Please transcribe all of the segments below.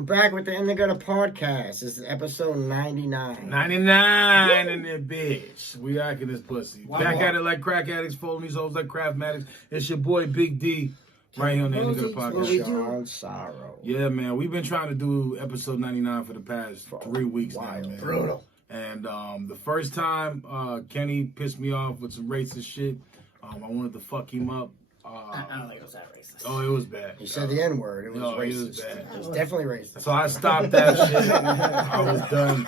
We're back with the In the Gutter podcast. This is episode 99. 99 in there, bitch. We acting this pussy. Wow. Back at it like crack addicts, folding these hoes like craftmatics. It's your boy Big D, right here on the In the Gutter podcast. Sean Sorrow. Yeah, man. We've been trying to do episode 99 for the past 3 weeks now, man. Brutal. And the first time, Kenny pissed me off with some racist shit. I wanted to fuck him up. I don't think it was that racist. Oh, it was bad. You said the N-word. It was No, racist. it was bad. It was definitely racist. So I stopped that shit. I was done.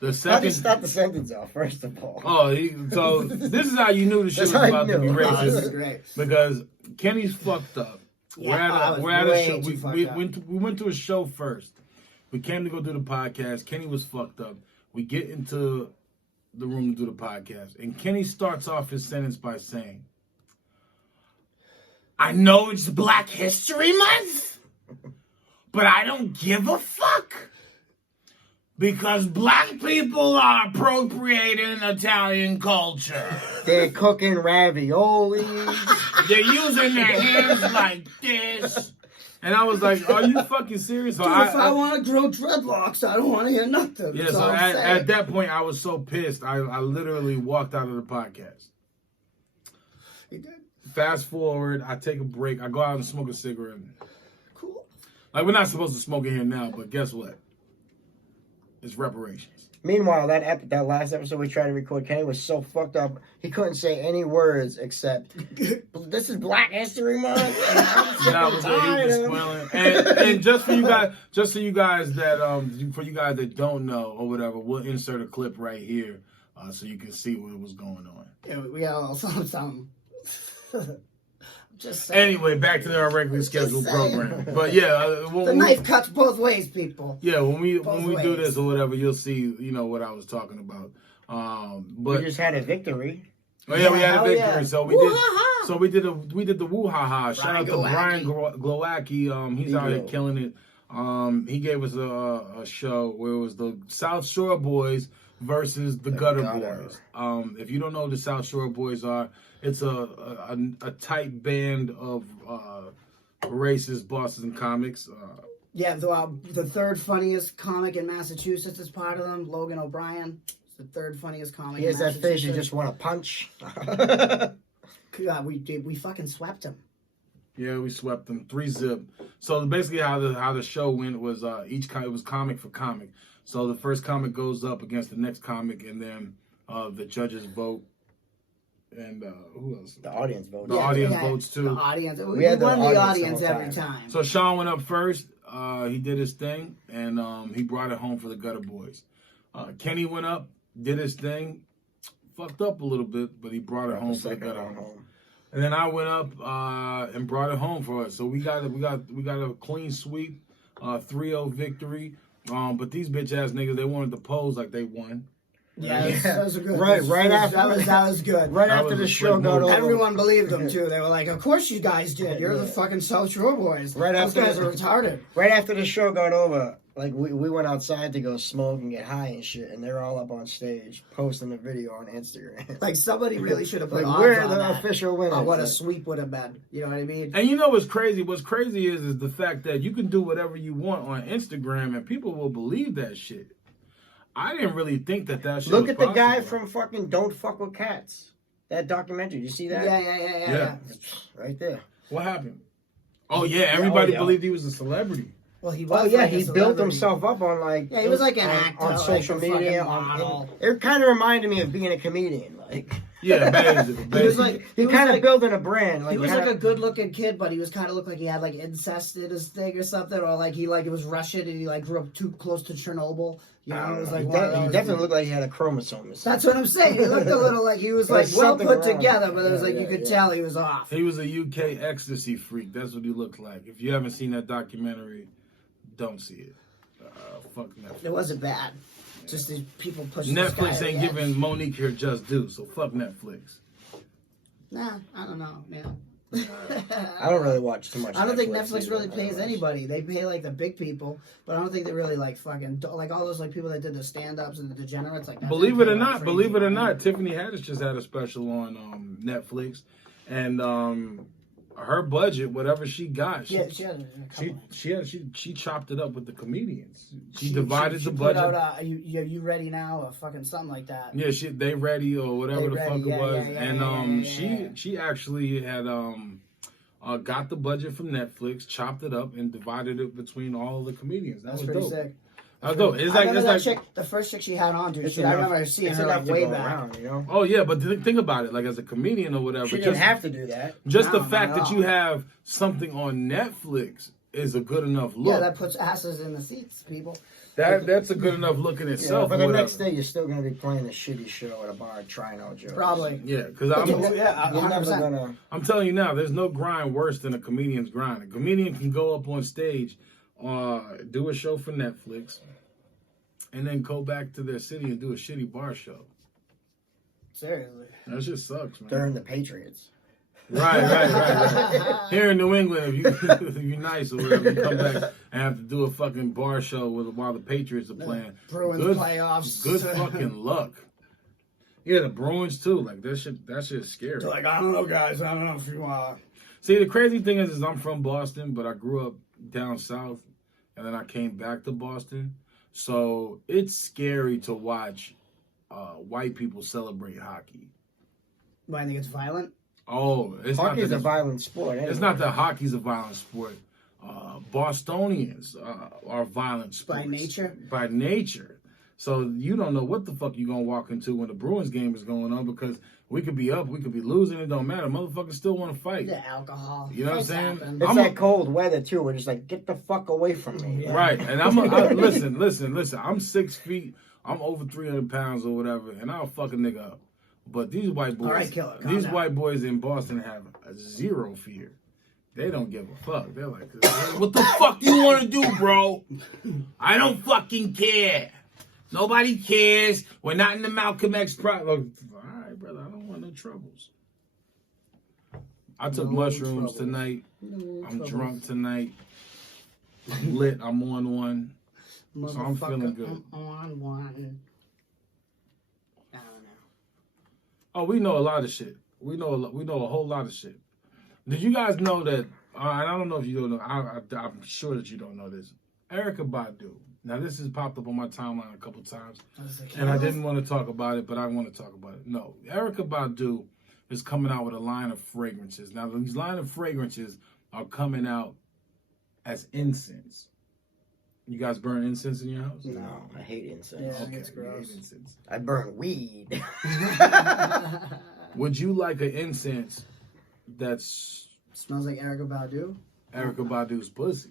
The How second. did you start the sentence off, first of all? Oh, so this is how you knew the shit was That's how about you to be knew. Oh, this is racist. great. Because Kenny's fucked up. Yeah, we're at a show. we We went to a show first. We came to go do the podcast. Kenny was fucked up. We get into the room to do the podcast. And Kenny starts off his sentence by saying, I know it's Black History Month, but I don't give a fuck. Because black people are appropriating Italian culture. They're cooking raviolis. They're using their hands like this. And I was like, are you fucking serious? So Dude, if I want to grow dreadlocks, I don't want to hear nothing. yeah, That's so all I'm saying. at that point, I was so pissed. I literally walked out of the podcast. You did? Fast forward, I take a break. I go out and smoke a cigarette. Cool. Like, we're not supposed to smoke in here now, but guess what? It's reparations. Meanwhile, that last episode we tried to record, Kenny was so fucked up, he couldn't say any words except, this is Black History Month. And I'm Yeah, sick and tired just of him. squealing. And just for you guys that don't know or whatever, we'll insert a clip right here so you can see what was going on. Yeah, we got a little something. Just saying. Anyway, back to our regularly scheduled saying. program. But yeah, The knife cuts both ways, people. yeah, when we Both do ways. this or whatever, you'll see, what I was talking about. But We just had a victory. oh yeah, we had a hell victory. yeah. So we did the woo ha ha. Shout out to Brian Glowacki. He's out here killing it. He gave us a show where it was the South Shore Boys versus the Gutter Boys. If you don't know who the South Shore Boys are, it's a tight band of racist Boston comics. Yeah, the third funniest comic in Massachusetts is part of them. Logan O'Brien is the third funniest comic. He has in that face you Massachusetts. just want to punch. God, we fucking swept him. Yeah, we swept them 3-0. So basically, how the show went was it was comic for comic. So the first comic goes up against the next comic, and then the judges vote. And who else? The audience voted. The audience votes too. The audience. We had the won the audience audience the whole every time. time. So Sean went up first. He did his thing, and he brought it home for the Gutter Boys. Kenny went up, did his thing, fucked up a little bit, but he brought it home for the Gutter Boys. And then I went up and brought it home for us. So we got a clean sweep, 3-0 victory. But these bitch ass niggas, they wanted to pose like they won. Yeah, that was a good. Right after that was good. Right That after was the a show slick got move. over. Everyone believed them too. They were like, "Of course you guys did. You're the fucking South Shore Boys. Right Those after guys the- are retarded." Right after the show got over, like we went outside to go smoke and get high and shit, and they're all up on stage posting the video on Instagram. Like somebody really should have put Like odds we're on the that. official winners. Oh, what a Like, sweep would have been. You know what I mean? And you know what's crazy? What's crazy is the fact that you can do whatever you want on Instagram and people will believe that shit. I didn't really think that shit Look was at the guy possible. from fucking Don't Fuck with Cats. That documentary. You see that? Yeah. Right there. What happened? Oh yeah, everybody yeah. believed he was a celebrity. Well, he Oh was. yeah, like a he built celebrity. himself up on like Yeah, he was like an on, actor, on like social a media. fucking model. It kind of reminded me of being a comedian. Like Yeah, basically. He was like he was kind of like- building a brand. Like He was kinda, like a good-looking kid, but he was kind of looked like he had like incest in his thing or something, or like he like it was Russian and he like grew up too close to Chernobyl. You know, it was like he, one of he those- definitely looked like he had a chromosome. That's what I'm saying. He looked a little like he was There like was well something put wrong. together, but it was Yeah, like yeah, you could yeah. tell he was off. He was a UK ecstasy freak. That's what he looked like. If you haven't seen that documentary, don't see it. Fuck Netflix. It wasn't bad. Just these people pushing. Netflix ain't giving Monique her just due, so fuck Netflix. Nah, I don't know, man. I don't really watch too much. I don't think Netflix either. really pays anybody. They pay like the big people, but I don't think they really like fucking like all those like people that did the stand-ups and the degenerates. Like Believe it or not, Tiffany Haddish just had a special on Netflix, and her budget, whatever she got, Yeah, she had a couple. she chopped it up with the comedians. She divided the put budget. Out, you ready now or fucking something like that. Yeah, they ready or whatever They the fuck ready, it was, yeah, and yeah. she actually had got the budget from Netflix, chopped it up, and divided it between all of the comedians. That That's was pretty dope. sick. That's dope. It's I like remember it's that like chick, the first chick she had on, dude. It's I enough- remember seeing it's her enough like to way go back. around, you know. oh yeah, but think about it. Like as a comedian or whatever, She just didn't have to do that. just the No, fact not that at you all. have something on Netflix is a good enough look. Yeah, that puts asses in the seats, people. That's a good enough look in Yeah, itself. but or the whatever. next day you're still gonna be playing the shitty show at a bar, trying out jokes. Probably. Yeah, because You're You're never 100%. gonna. I'm telling you now, there's no grind worse than a comedian's grind. A comedian can go up on stage, do a show for Netflix, and then go back to their city and do a shitty bar show. Seriously. That just sucks, man. During the Patriots. Right. Here in New England, if you're nice or whatever, you come back and have to do a fucking bar show while the Patriots are playing. Bruins Good- playoffs. Good fucking luck. Yeah, the Bruins too. Like that shit's scary. They're like, I don't know, guys. I don't know if you See, the crazy thing is I'm from Boston, but I grew up down south, and then I came back to Boston. So it's scary to watch white people celebrate hockey. Why I think it's violent? Oh, it's Hockey is not a violent sport. It's not that hockey's a violent sport. Bostonians are violent sports. By nature? By nature. So you don't know what the fuck you're going to walk into when the Bruins game is going on because we could be up, we could be losing, it don't matter. Motherfuckers still want to fight. The alcohol. You know what I'm Fights saying? happen. It's I'm that cold weather too. We're just like, get the fuck away from me. Yeah. Right. And listen. I'm 6 feet, I'm over 300 pounds or whatever, and I'll fuck a nigga up. But these white boys, All right, killer, calm these down. white boys in Boston have zero fear. They don't give a fuck. They're like, what the fuck do you want to do, bro? I don't fucking care. Nobody cares. We're not in the Malcolm X problem. All right, brother. I don't want no troubles. I took No mushrooms troubles. tonight. No I'm troubles. drunk tonight. I'm lit. I'm on one. So I'm feeling Motherfucker, good. I'm on one. I don't know. Oh, we know a lot of shit. We know a whole lot of shit. Did you guys know that? And I don't know if you don't know. I'm sure that you don't know this. Erykah Badu. Now this has popped up on my timeline a couple times, and I didn't want to talk about it, but I want to talk about it. No, Erykah Badu is coming out with a line of fragrances. Now these line of fragrances are coming out as incense. You guys burn incense in your house? No, I hate incense. Yeah. Okay, It's you hate gross. incense. I burn weed. Would you like an incense that's Smells like Erykah Badu. Erykah Badu's pussy?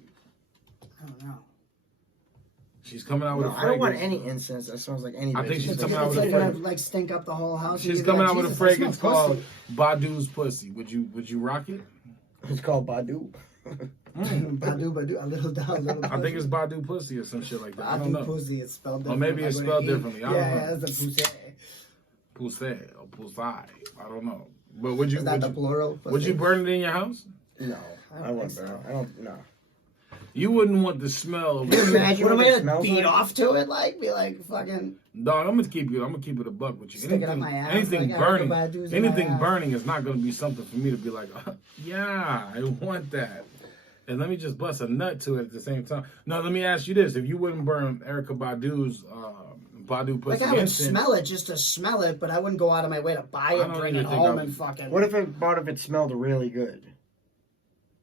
I don't know. She's coming out with No, a I don't fragrance. want any incense that smells like any. I think bitch. she's It's, coming out it's with a like gonna fragrance. like stink up the whole house. She's You'd be coming like, out with a "Jesus, I fragrance smell called pussy." Badu's Pussy. Would you rock it? It's called Badu. Badu, a little down, little. I think it's Badu Pussy or some shit like that. I don't Badu know. pussy. It's spelled Or different. maybe it's like spelled with an E. differently. I don't know. Yeah, it's a pussy. Pussy or Pussy. I don't know. But would you Is that the plural? would you burn it in your house? No, I I don't wouldn't think burn. so. I don't. No. You wouldn't want the smell of Can you imagine What am what I it gonna smells beat like? off to it? Like, be like, fucking. Dog, I'm gonna keep it a buck with you. Stick it up my ass, anything like burning, Erykah Badu's in my anything ass. burning is not gonna be something for me to be like, yeah, I want that. And let me just bust a nut to it at the same time. No, let me ask you this: if you wouldn't burn Erykah Badu's Badu pussy Like I would incense, smell it just to smell it, but I wouldn't go out of my way to buy I it, don't bring even it think I home, would. and fucking. What if it smelled really good?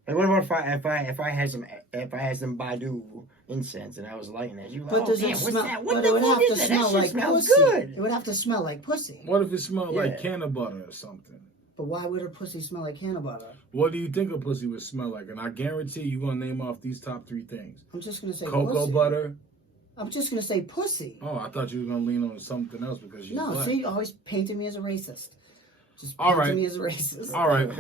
Like what about if I had some Badu incense and I was lighting it? You were like, But oh, does damn, it what's smell? that? But What it the would fuck have to is that? smell That shit like smells pussy. good. It would have to smell like pussy. what if it smelled like Yeah. canna butter or something? But why would her pussy smell like canna butter? What do you think a pussy would smell like? And I guarantee you're gonna name off these top 3 things: I'm just gonna say cocoa pussy. butter. I'm just gonna say pussy. Oh, I thought you were gonna lean on something else because you're No, black. see, you always painted me as a racist. Just All painted right. me as a racist. All right.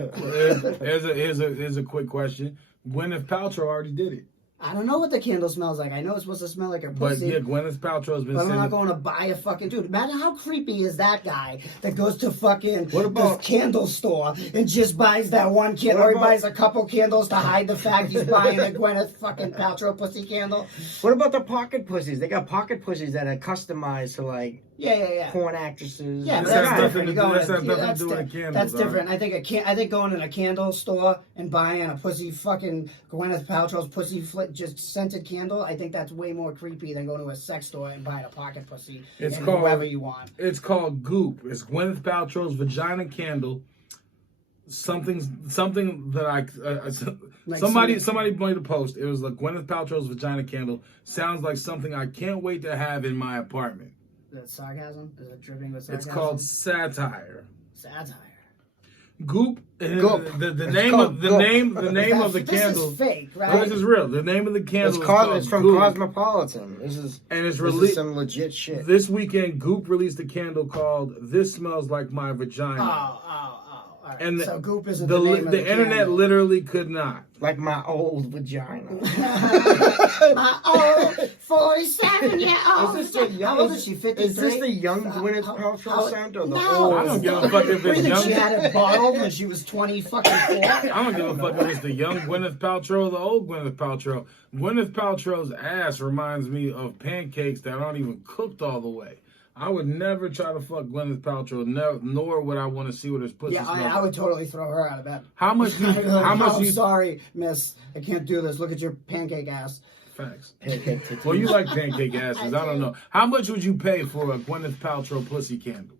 Here's a quick question. Gwyneth Paltrow already did it. I don't know what the candle smells like. I know it's supposed to smell like her But pussy. yeah, Gwyneth Paltrow's been But I'm not sending. going to buy a fucking dude. Imagine how creepy is that guy that goes to fucking What about- this candle store and just buys that one candle, What or he about- buys a couple candles to hide the fact he's buying a Gwyneth fucking Paltrow pussy candle. What about the pocket pussies? They got pocket pussies that are customized to like Yeah. porn actresses. Yeah, but This that's has different. nothing to You do- go this in- has nothing to that's do with di- the candles, That's alright? different. I think going in a candle store and buying a pussy fucking Gwyneth Paltrow's pussy just scented candle. I think that's way more creepy than going to a sex store and buying a pocket pussy It's and called- whoever you want. It's called Goop. It's Gwyneth Paltrow's vagina candle. Something that Like somebody made a post. It was like Gwyneth Paltrow's vagina candle. Sounds like something I can't wait to have in my apartment. Is it sarcasm? Is it dripping with sarcasm? It's called satire. satire. Goop. Goop. The It's name called of the Goop. name of the This candle. is fake, No, right? this is real. The name of the candle It's is called. called It's from Goop. Cosmopolitan. This is And it's this is released some legit shit. this weekend. Goop released a candle called "This Smells Like My Vagina," All right. and So Goop isn't the the name of the internet candle. literally could not. Like my old vagina. My old 47-year-old. Is this a young- How old is she? 53? Is this the young Gwyneth How- Paltrow scent or the no. old? I don't give a fuck if What do you it's think, young. she had it bottled when she was 24? I don't give a fuck if it's the young Gwyneth Paltrow or the old Gwyneth Paltrow. Gwyneth Paltrow's ass reminds me of pancakes that aren't even cooked all the way. I would never try to fuck Gwyneth Paltrow, nor would I want to see what his pussy Yeah, smells I like. would totally throw her out of bed. How much? I'm sorry, miss. I can't do this. Look at your pancake ass. Facts. Pancake titties. Well, you like pancake asses. I don't know. How much would you pay for a Gwyneth Paltrow pussy candle?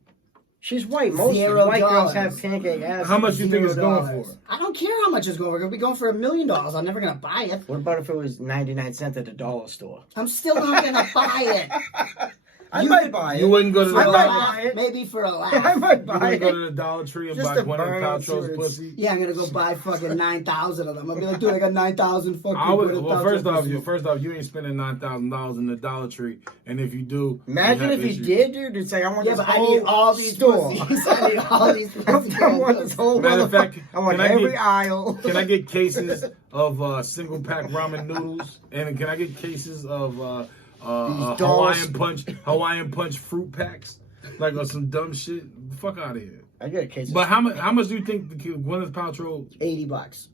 She's white. Most $0. white girls have pancake ass. How much do you think it's going $0. for? I don't care how much it's going for. It could be going for $1 million. I'm never gonna buy it. What about if it was 99 cents at the dollar store? I'm still not gonna buy it. I You might could- buy it. You wouldn't go to the For a I might laugh, buy it. maybe for a laugh. I might You buy wouldn't go it. to the Dollar Tree and Just buy to Gwyneth burn it, see what Paltrow's it's- pussy? Yeah, I'm gonna go buy fucking 9,000 of them. I'm like, dude, I got 9,000 fucking. I would. Gwyneth Well, Paltrow first off, you ain't spending $9,000 in the Dollar Tree, and if you do, Imagine have if you issues. did, dude. It's like I want Yeah, this but I whole need all these store. pussies. I need all these pussy I want this candles. whole Matter of fact, I want can I every get- aisle. Can I get cases of single pack ramen noodles, and can I get cases of Hawaiian punch fruit packs, like or some dumb shit? Fuck out of here. I get a case. But how much do you think the Gwyneth Paltrow? $80.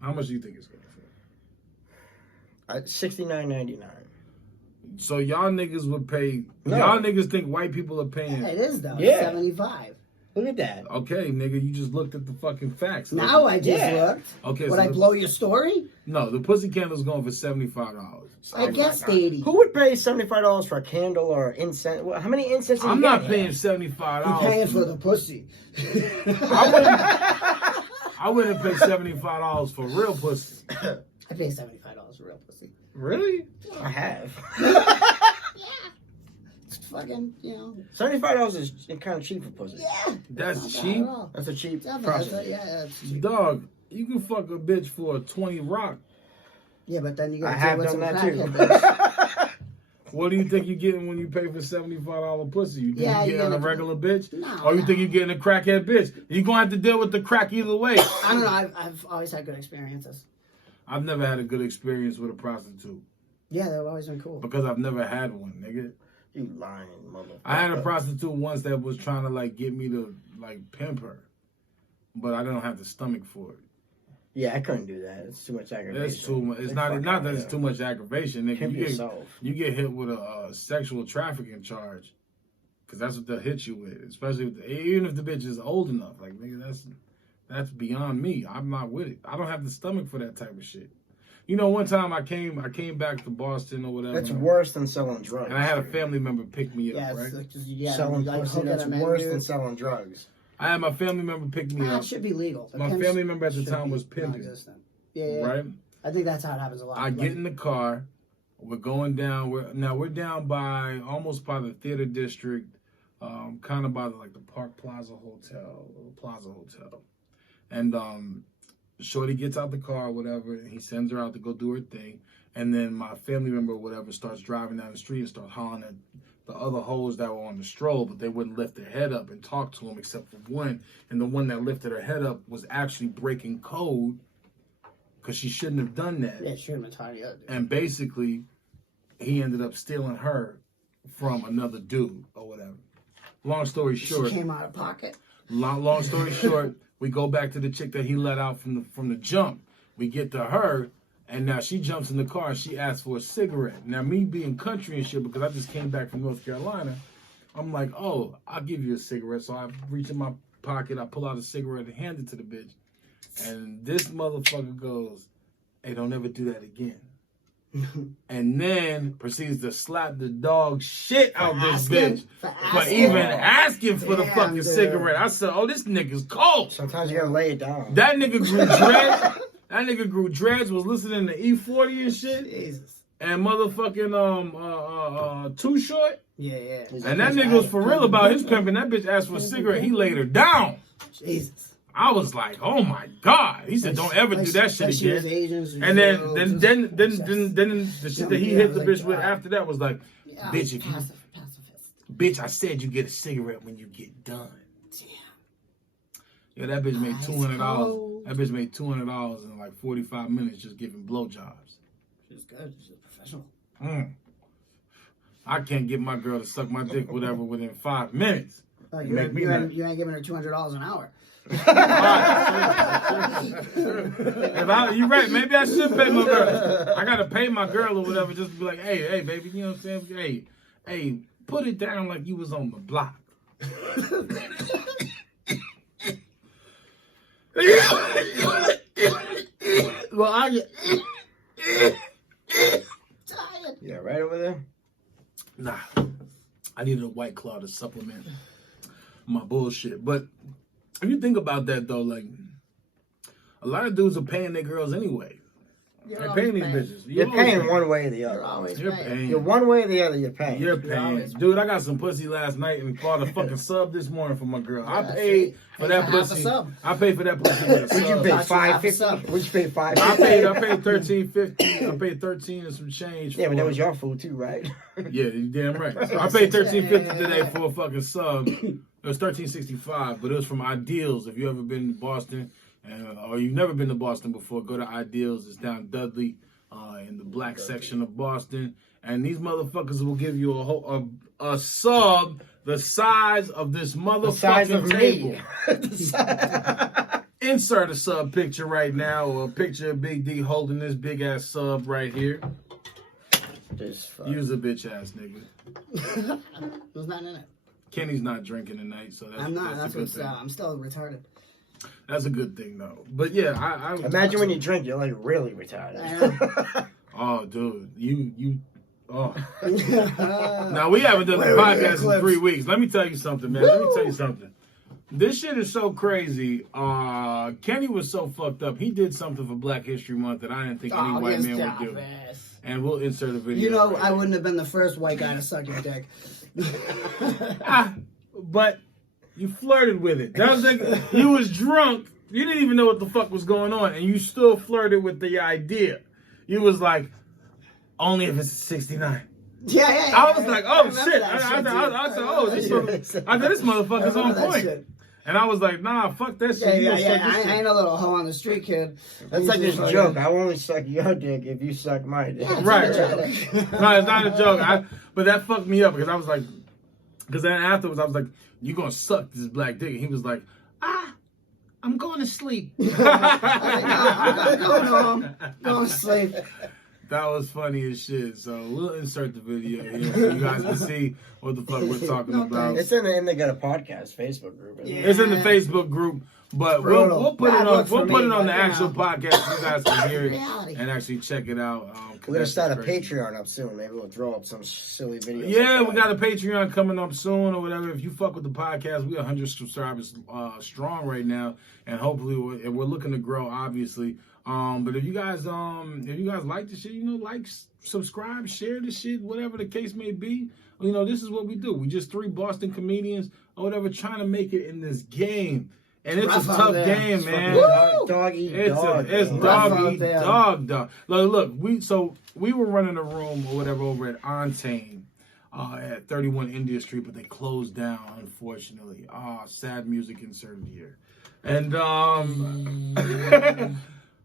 How much do you think it's going for? $69.99. So y'all niggas would pay. No. Y'all niggas think white people are paying. It is though. Yeah. 75. Look at that. Okay, nigga, you just looked at the fucking facts. Now I just Yeah. looked. Okay, Would so I blow your story? No, the pussy candle's going for $75. I guessed 80. Who would pay $75 for a candle or incense? How many incense? I'm not paying $75. I'm paying for the pussy. I wouldn't pay $75 for real pussy. I pay $75 for real pussy. Really? I have. It's fucking, $75 is kind of cheap for pussy. Yeah. That's Not bad cheap? at all. That's a cheap Definitely, process. that's cheap. Dog, you can fuck a bitch for a 20 rock. Yeah, but then you I gotta have deal with done some that crackhead bitch. too. What do you think you're getting when you pay for $75 pussy? You think Yeah, you're getting yeah. a regular bitch? No, Or you no. think you're getting a crackhead bitch? You're going to have to deal with the crack either way. I don't know. I've always had good experiences. I've never had a good experience with a prostitute Yeah, they've always been cool. because I've never had one, nigga. You lying motherfucker. I had a prostitute once that was trying to like get me to like pimp her, but I don't have the stomach for it. Yeah, I couldn't do that. It's too much aggravation. That's too much. It's They not fuck not out that it's there. too much aggravation, nigga. Pimp You get, yourself. you get hit with a sexual trafficking charge, because that's what they'll hit you with. Especially even if the bitch is old enough. Like nigga, that's beyond me. I'm not with it. I don't have the stomach for that type of shit. You know, one time I came back to Boston or whatever. That's worse than selling drugs. And I had a family member pick me up, Yeah, right? it's just, yeah, selling like pussy. hook That's at a worse menu. than selling drugs. I had my family member pick me It up, should be legal. The My pimps family member at the should time be was pimping. non-existent. Yeah, right? I think that's how it happens a lot. I get in the car. We're going down. We're down by almost by the theater district, kind of by the Park Plaza Hotel, and Shorty gets out the car, or whatever, and he sends her out to go do her thing, and then my family member, or whatever, starts driving down the street and starts hollering at the other hoes that were on the stroll, but they wouldn't lift their head up and talk to him except for one, and the one that lifted her head up was actually breaking code because she shouldn't have done that. Yeah, shoot him and tie you up. Dude. And basically, he ended up stealing her from another dude or whatever. Long story short, She came out of pocket. long story short, we go back to the chick that he let out from the jump. We get to her, and now she jumps in the car. She asks for a cigarette. Now, me being country and shit, because I just came back from North Carolina, I'm like, oh, I'll give you a cigarette. So I reach in my pocket, I pull out a cigarette and hand it to the bitch. And this motherfucker goes, hey, don't ever do that again. And then proceeds to slap the dog shit out this bitch for even asking for the fucking cigarette. I said, oh, this nigga's cold. Sometimes you gotta lay it down. That nigga grew dreads. That nigga grew dreads, was listening to E40 and shit. Jesus. And motherfucking Too Short. Yeah. And that nigga was for real about his pimping. That bitch asked for a cigarette. He laid her down. Jesus. I was like, oh my God. He said, don't ever do that shit again. And then the shit that he hit the bitch with after that was like, bitch, if you, bitch, I said you get a cigarette when you get done. Yeah, that bitch made $200. That bitch made $200 in like 45 minutes just giving blowjobs. She's good. She's a professional. I can't get my girl to suck my dick, whatever, within 5 minutes. Oh, you ain't giving her $200 an hour. You're right. Maybe I should pay my girl. I gotta pay my girl or whatever, just to be like, hey, baby, you know what I'm saying? Hey, put it down like you was on the block. Well, Yeah, right over there. Nah, I needed a White Claw to supplement my bullshit. But if you think about that, though, like, a lot of dudes are paying their girls anyway. They're paying these bitches. You're paying one way or the other. You're paying. You're one way or the other, you're paying. You're paying. Dude, I got some pussy last night and bought a fucking sub this morning for my girl. I paid for that pussy. I paid for that pussy with a sub. Would you pay $5.50? Would you pay $5.50? I paid $13.50. I paid $13 and some change. Yeah, but that was your food too, right? Yeah, you damn right. So I paid $13.50 today for a fucking sub. It was $13.65, but it was from Ideals. If you ever been to Boston, or you've never been to Boston before, go to Ideals. It's down Dudley, in the black section of Boston. And these motherfuckers will give you a sub the size of this motherfucking table. Insert a sub picture right now, or a picture of Big D holding this big ass sub right here. Use a bitch ass nigga. Who's not in it? Kenny's not drinking tonight, so that's I'm not. That's a good thing. I'm still retarded. That's a good thing, though. But yeah, I imagine when you drink, you're like really retarded. Oh, dude, you. Oh. Now we haven't done the podcast in 3 weeks. Let me tell you something, man. Let me tell you something. This shit is so crazy. Kenny was so fucked up. He did something for Black History Month that I didn't think any white man would do. And we'll insert a video. You know, I wouldn't have been the first white guy to suck your dick. But you flirted with it. That was like, you was drunk. You didn't even know what the fuck was going on, and you still flirted with the idea. You was like, only if it's 69. Yeah. I was like, oh shit. I said, oh, this motherfucker's on point. Shit. And I was like, nah, fuck that shit. Yeah. I ain't a little hoe on the street, kid. That's like this joke. I will only suck your dick if you suck my dick. Yeah, right. No, it's not a joke. But that fucked me up because I was like, because then afterwards I was like, you gonna suck this black dick? And he was like, I'm going to sleep. I'm going home. Going to sleep. That was funny as shit. So we'll insert the video here so you guys can see what the fuck we're talking about. It's in the And They Got a Podcast Facebook group. It's in the Facebook group, but we'll put it on. We'll put it on the actual podcast so you guys can hear it and actually check it out. We're gonna start a Patreon up soon. Maybe we'll throw up some silly videos. Yeah, we got a Patreon coming up soon or whatever. If you fuck with the podcast, we're 100 subscribers strong right now, and hopefully we're looking to grow, obviously. But if you guys like the shit, like, subscribe, share the shit, whatever the case may be. This is what we do. We just 3 Boston comedians or whatever trying to make it in this game. And it's a tough game, man. Dog eat dog. It's dog eat dog. Look, we were running a room or whatever over at Ontane at 31 India Street, but they closed down, unfortunately. Sad music inserted here. And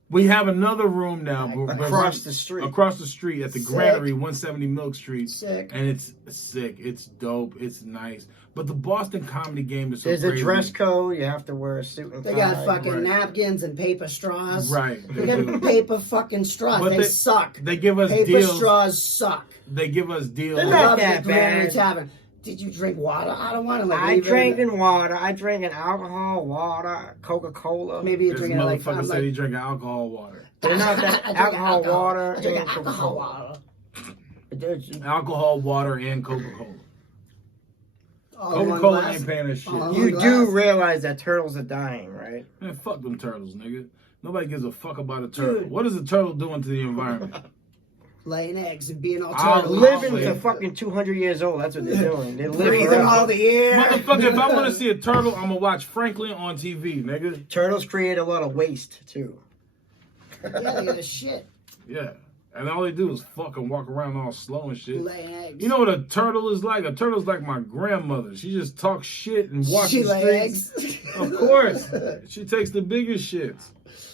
we have another room now. Across the street. Across the street at the Granary, 170 Milk Street. Sick. And it's sick. It's dope. It's nice. But the Boston comedy game is so crazy. There's a dress code. You have to wear a suit and tie. They got fucking napkins and paper straws. Right. They got paper fucking straws. But they suck. They give us paper deals. Paper straws suck. They give us deals. They're not that bad. Did you drink water out of one? And, like, I leave it drank in in water. I drank in alcohol, water, Coca-Cola. Maybe you're This drinking it like motherfucker I'm said like, he drinking alcohol water. They're not that I drink alcohol, water, I drink and alcohol Coca-Cola. water. Alcohol, water, and Coca-Cola. All in one Coca-Cola glass? ain't paying that shit. Oh. You glass. do realize that turtles are dying, right? Man, fuck them turtles, nigga. Nobody gives a fuck about a turtle. Dude. What is a turtle doing to the environment? Laying eggs and being all I'll turtle. Living Wait. to fucking 200 years old. That's what they're doing. They live Breathing forever. all the air. Motherfucker, if I want to see a turtle, I'm gonna watch Franklin on TV, nigga. Turtles create a lot of waste too. Yeah, they got a shit. Yeah. And all they do is fucking walk around all slow and shit. Laying eggs. You know what a turtle is like? A turtle's like my grandmother. She just talks shit and walks she the lay streets. eggs. Of course. She takes the biggest shits.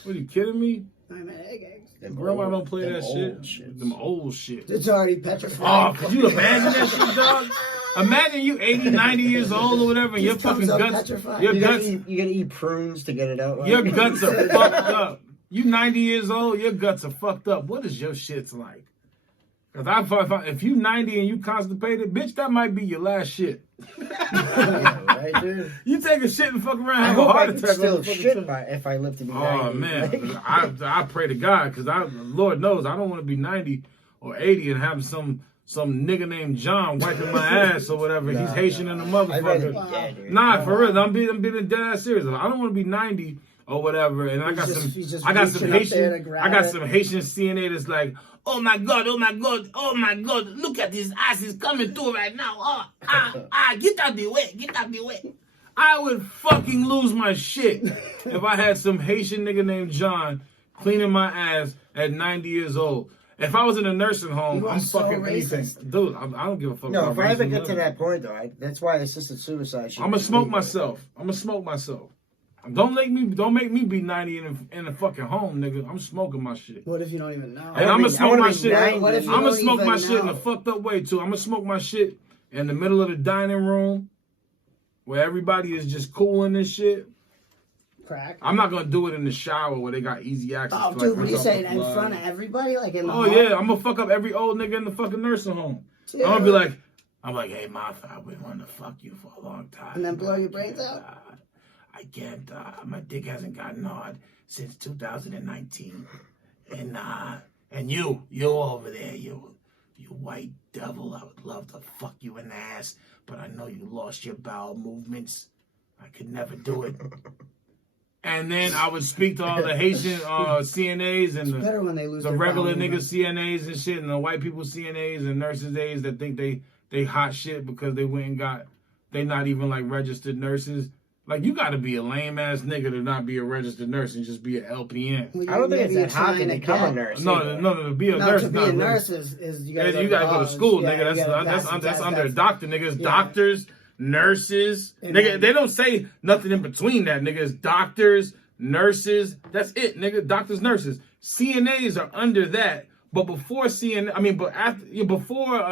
What, are you kidding me? I mean, eggs. Grandma don't play Them that old shit. shits. Them old shit. It's already petrified. Oh, could you imagine that shit, dog? Imagine you 80, 90 years old or whatever, and your Just comes fucking up guts, petrified. your You gotta, guts, you gotta eat prunes to get it out. your guts are fucked up. You 90 years old, your guts are fucked up. What is your shits like? Because if you 90 and you constipated, bitch, that might be your last shit. Yeah, right, dude. You take a shit and fuck around, I have a hope I heart can attack. still on the shit fucking by if I live to be 90. Oh man, I pray to God because Lord knows I don't want to be 90 or 80 and have some nigga named John wiping my ass or whatever. He's Haitian in the I'd rather be motherfucker. dead, dude. Nah, for real, I'm being dead ass serious. I don't want to be 90 or whatever, and I got He's just some reaching up there to Haitian, grab I got it. some Haitian CNA that's like, oh my God, oh my God, oh my God, look at his ass, he's coming through right now. Get out the way, get out the way. I would fucking lose my shit if I had some Haitian nigga named John cleaning my ass at 90 years old. If I was in a nursing home, You are I'm so fucking anything. racist. Dude, I don't give a fuck No, about if I ever racism, get to nothing. that point, though, that's why assisted suicide should I'm gonna be smoke legal. myself. I'm gonna smoke myself. Don't make me be 90 in a fucking home, nigga. I'm smoking my shit. What if you don't even know? And I'm gonna smoke my shit. I'm What if you gonna don't smoke my even shit in a know? fucked up way too. I'm gonna smoke my shit in the middle of the dining room where everybody is just cooling this shit. Crack. I'm not gonna do it in the shower where they got easy access. Oh, to, dude, like, what are you rinse off saying? the In blood. front of everybody? Like in the Oh hall? yeah, I'm gonna fuck up every old nigga in the fucking nursing home. Dude. I'm gonna be like, hey Martha, I've been wanting to fuck you for a long time. And then blow your I brains can't, out? I can't. My dick hasn't gotten hard since 2019. And you over there, you white devil, I would love to fuck you in the ass, but I know you lost your bowel movements. I could never do it. And then I would speak to all the Haitian CNAs and the Better when they lose the their regular bowel nigga movement. CNAs and shit, and the white people CNAs and nurses aides that think they hot shit because they went and got, they not even like registered nurses. Like, you gotta be a lame ass nigga to not be a registered nurse and just be an LPN. Well, I don't think it's maybe that hard to you're trying become a get- nurse. No, either. to be a No, nurse to is be not a really- nurse is you gotta, Yeah, you gotta go to school, Yeah, nigga. you That's gotta- that's under that's- doctor, niggas. yeah. Doctors, nurses, And nigga. then- They don't say nothing in between that, niggas. Doctors, nurses. That's it, nigga. Doctors, nurses. CNAs are under that, but before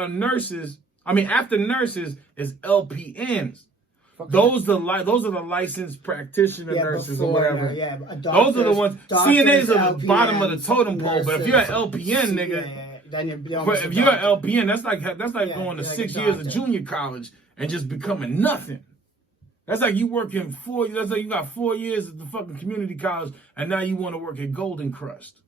nurses. After nurses is LPNs. Those are the licensed practitioner nurses or whatever. Yeah, Those are the ones. doctors, CNAs are the LPNs, bottom of the totem pole. But if you're an nurses, LPN, nigga. then you're But if you're an doctor. LPN, that's like Yeah, going to you're like 6 a years of doctor. junior college and just becoming nothing. That's like you working that's like you got 4 years at the fucking community college and now you want to work at Golden Crust.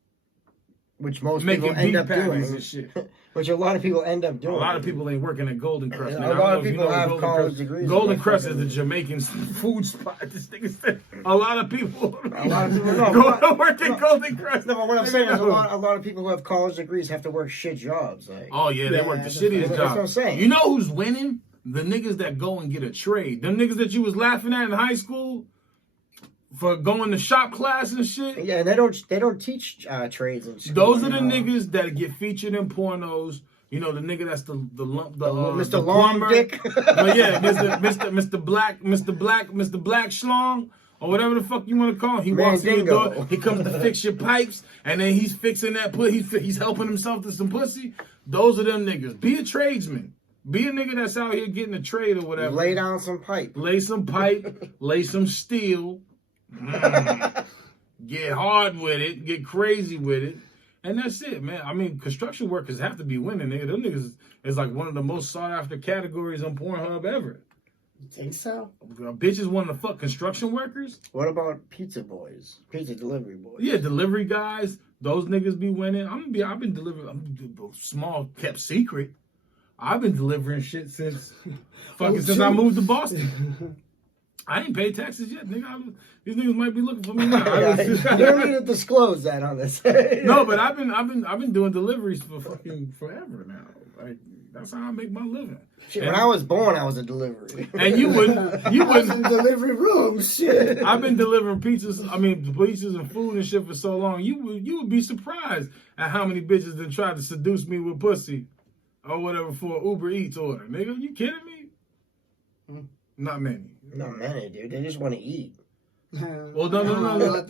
Which most Making people end beef up patties doing. and shit. Which a lot of people end up A doing. lot of people ain't working at Golden Crust. A Man. I don't lot know of if you people know have Golden college Crust. degrees. Golden but Crust is fucking- the Jamaican food spot. This nigga said a lot of people A lot of people know. go to work at Golden Crust. No, but what I'm saying is a lot of people who have college degrees have to work shit jobs. Like, Oh yeah, they Yeah, work the that's shittiest what job. I'm saying. You know who's winning? The niggas that go and get a trade. Them niggas that you was laughing at in high school for going to shop class and shit. yeah, and they don't teach trades in school. Those are the anymore. niggas that get featured in pornos. You know, the nigga that's the Mr. the Long plumber. Dick. But yeah, Mr. Black Schlong, or whatever the fuck you want to call him. He walks in your Mandingo. door, he comes to fix your pipes, and then he's fixing that he's helping himself to some pussy. Those are them niggas. Be a tradesman. Be a nigga that's out here getting a trade or whatever. Lay down some pipe. Lay some pipe, lay some steel. Get hard with it, get crazy with it. And that's it, man. I mean, construction workers have to be winning, nigga. Them niggas is like one of the most sought after categories on Pornhub ever. You think so? Bitches want to fuck construction workers. What about pizza boys? Pizza delivery boys? Yeah, delivery guys. Those niggas be winning. I've been delivering. I'm small kept secret. I've been delivering shit since since I moved to Boston. I ain't paid taxes yet, nigga. These niggas might be looking for me now. You don't need to disclose that on this. No, but I've been doing deliveries for fucking forever now. Like that's how I make my living. Shit, when I was born, I was a delivery. And you wouldn't in delivery rooms. Shit. I've been delivering pizzas and food and shit for so long. You would be surprised at how many bitches that tried to seduce me with pussy or whatever for an Uber Eats order. Nigga, you kidding me? Not many. Not many, dude. They just want to eat. Well, no.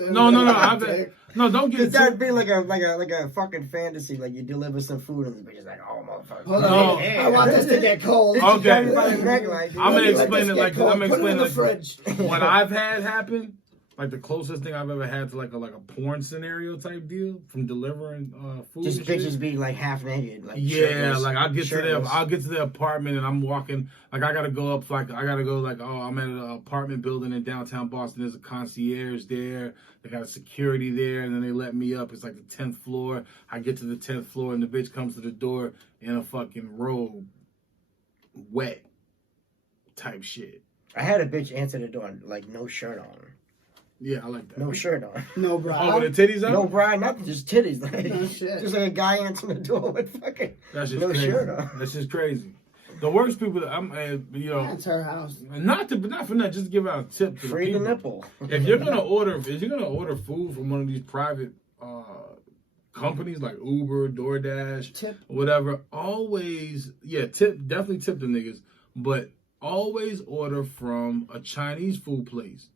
Don't get it. That'd be like a fucking fantasy. Like you deliver some food and the bitch is like, oh motherfucker. Hold No. on. I want this to get cold. Okay. I'm gonna explain it like this. I'm Put it in explaining the like fridge. what I've had happen. Like the closest thing I've ever had to like a porn scenario type deal from delivering food. Just and shit. bitches be like half naked. Like Yeah, shirtless, like I'll get shirtless. to the apartment and I'm walking. Like I gotta go up. Like I gotta go. Like I'm at an apartment building in downtown Boston. There's a concierge there. They got a security there, and then they let me up. It's like the 10th floor. I get to the 10th floor, and the bitch comes to the door in a fucking robe, wet, type shit. I had a bitch answer the door like no shirt on. Yeah, I like that. No shirt on. No, bro. Oh, with the titties up? No bra, nothing, just titties. Like, No shit. just like a guy answering the door with fucking That's just no crazy. shirt on. That's just crazy. The worst people that I'm, That's her house. not for that. Just give out a tip to Free the the people. nipple. If you're gonna order food from one of these private companies like Uber, DoorDash, Tip. whatever, definitely tip the niggas, but always order from a Chinese food place.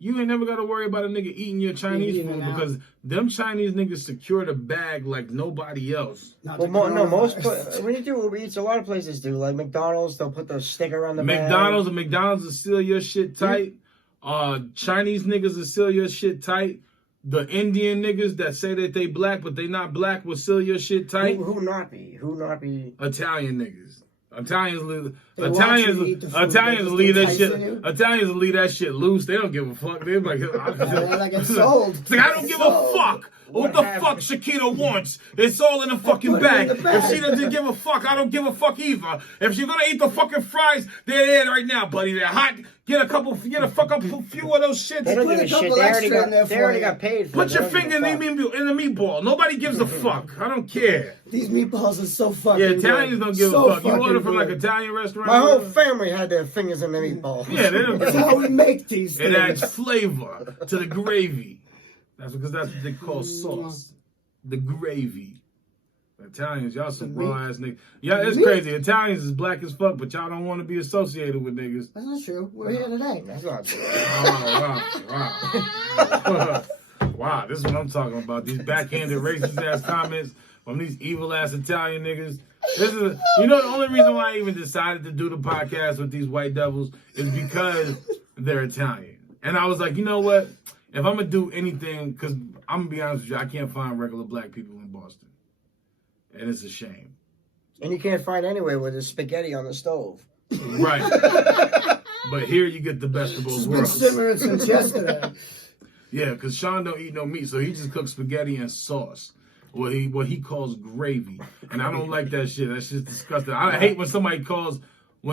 You ain't never got to worry about a nigga eating your Chinese food because them Chinese niggas secure the bag like nobody else. Well, when you do Uber Eats, a lot of places do. Like McDonald's, they'll put the sticker on the McDonald's will seal your shit tight. Chinese niggas will seal your shit tight. The Indian niggas that say that they black but they not black will seal your shit tight. Who not be? Italian niggas. Italians leave that shit loose. They don't give a fuck. They're like, it's sold. It's like, I don't give a fuck. What the fuck Shakira wants? It's all in the fucking bag. If she doesn't give a fuck, I don't give a fuck either. If she's gonna eat the fucking fries, they're there right now, buddy. They're hot. Get a few of those shits. They don't give a shit. They already got paid for it. Put your finger in the meatball. Nobody gives a fuck. I don't care. These meatballs are so fucking Yeah, Italians don't give a fuck. You order from like good. Italian restaurant. My whole family had their fingers in the meatball. Yeah, they don't. That's how we make these It things. adds flavor to the gravy. That's what they call sauce. The gravy. Italians, y'all some raw ass niggas. Yeah, it's crazy. Italians is black as fuck, but y'all don't want to be associated with niggas. That's not true. We're here today. That's not true. Wow. Wow, this is what I'm talking about. These backhanded racist ass comments from these evil ass Italian niggas. The only reason why I even decided to do the podcast with these white devils is because they're Italian. And I was like, you know what? If I'm going to do anything, because I'm going to be honest with you, I can't find regular black people in Boston. And it's a shame. And you can't find anywhere with there's spaghetti on the stove. Right. But here you get the best of both It's been worlds. simmering since yesterday. Yeah, because Sean don't eat no meat, so he just cooks spaghetti and sauce. What he calls gravy. And I don't like that shit. That shit's disgusting. I hate when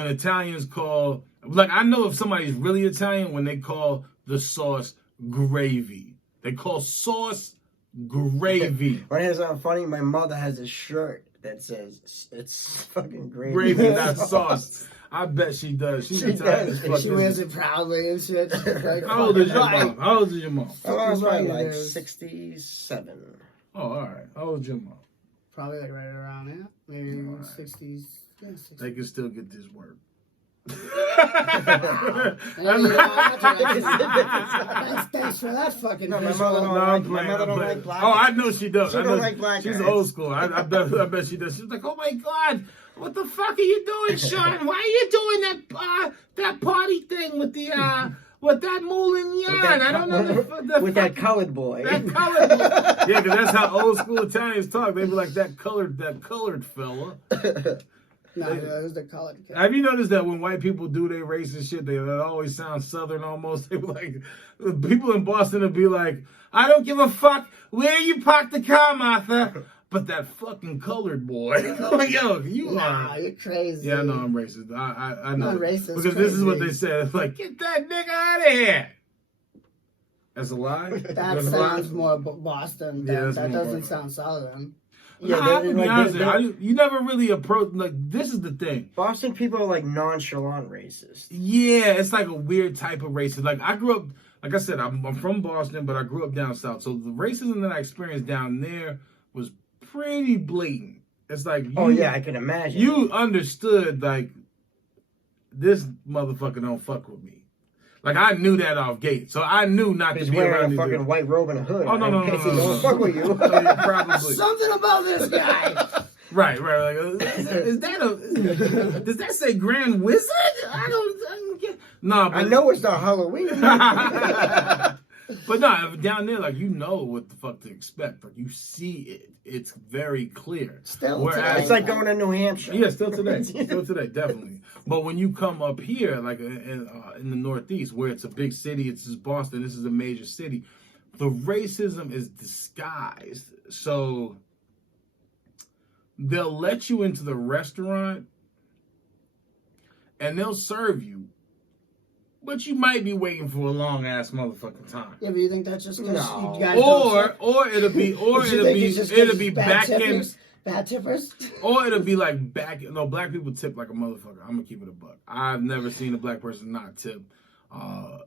Italians call, like I know if somebody's really Italian when they call the sauce gravy. They call sauce gravy. When it's not funny, my mother has a shirt that says it's fucking gravy. Gravy, not sauce. I bet she does. She's Italian as fuck. She wears it proudly and shit. Like, How old is your mom? How old is your mom? My mom's probably Right, like it is. 67. Oh, all right. How old is your mom? Probably like right around there. Maybe 60s. Yeah, 60s. They can still get this work. Thanks for that fucking No, my visual. mother my mother don't like black. Oh, I know she does. She I know don't like black She's guys. old school. I bet she does. She's like, oh my God, what the fuck are you doing, Sean? Why are you doing that party thing with the What that Moulin Yarn? I don't know. With that colored boy. That colored boy. Yeah, because that's how old school Italians talk. They be like, that colored fella. No, it was the colored kid. Have you noticed that when white people do their racist shit, they always sound Southern almost? They be like, people in Boston will be like, I don't give a fuck where you park the car, Martha. But that fucking colored boy. Like, yo, you're crazy. Yeah, I know I'm racist. I know. Not racist. Because this is what they said. It's like, get that nigga out of here. That's a lie? That sounds more Boston. Yeah, that more doesn't Boston. sound Southern. Yeah, I'll be honest with you, you never really approach, like, this is the thing. Boston people are like nonchalant racist. Yeah, it's like a weird type of racism. Like, I grew up, like I said, I'm from Boston, but I grew up down south. So the racism that I experienced down there was pretty blatant. It's like, I can imagine. You understood, like, this motherfucker don't fuck with me. Like, I knew that off gate, so I knew not to be around a fucking white robe and a hood. Oh, no. He don't fuck with you. Probably. Something about this guy. Right. Like, does that say Grand Wizard? I don't get. No, but I know it's not Halloween. But no, down there, like, you know what the fuck to expect. Like, you see it. It's very clear. Still today. It's like going to New Hampshire. Yeah, still today. Definitely. But when you come up here, like in the Northeast, where it's a big city, it's just Boston, this is a major city, the racism is disguised. So they'll let you into the restaurant and they'll serve you. But you might be waiting for a long ass motherfucking time. Yeah, but you think that's just because No. you guys don't Or it'll be back in. Bad tippers? Or it'll be like black people tip like a motherfucker. I'm gonna keep it a buck. I've never seen a black person not tip. No,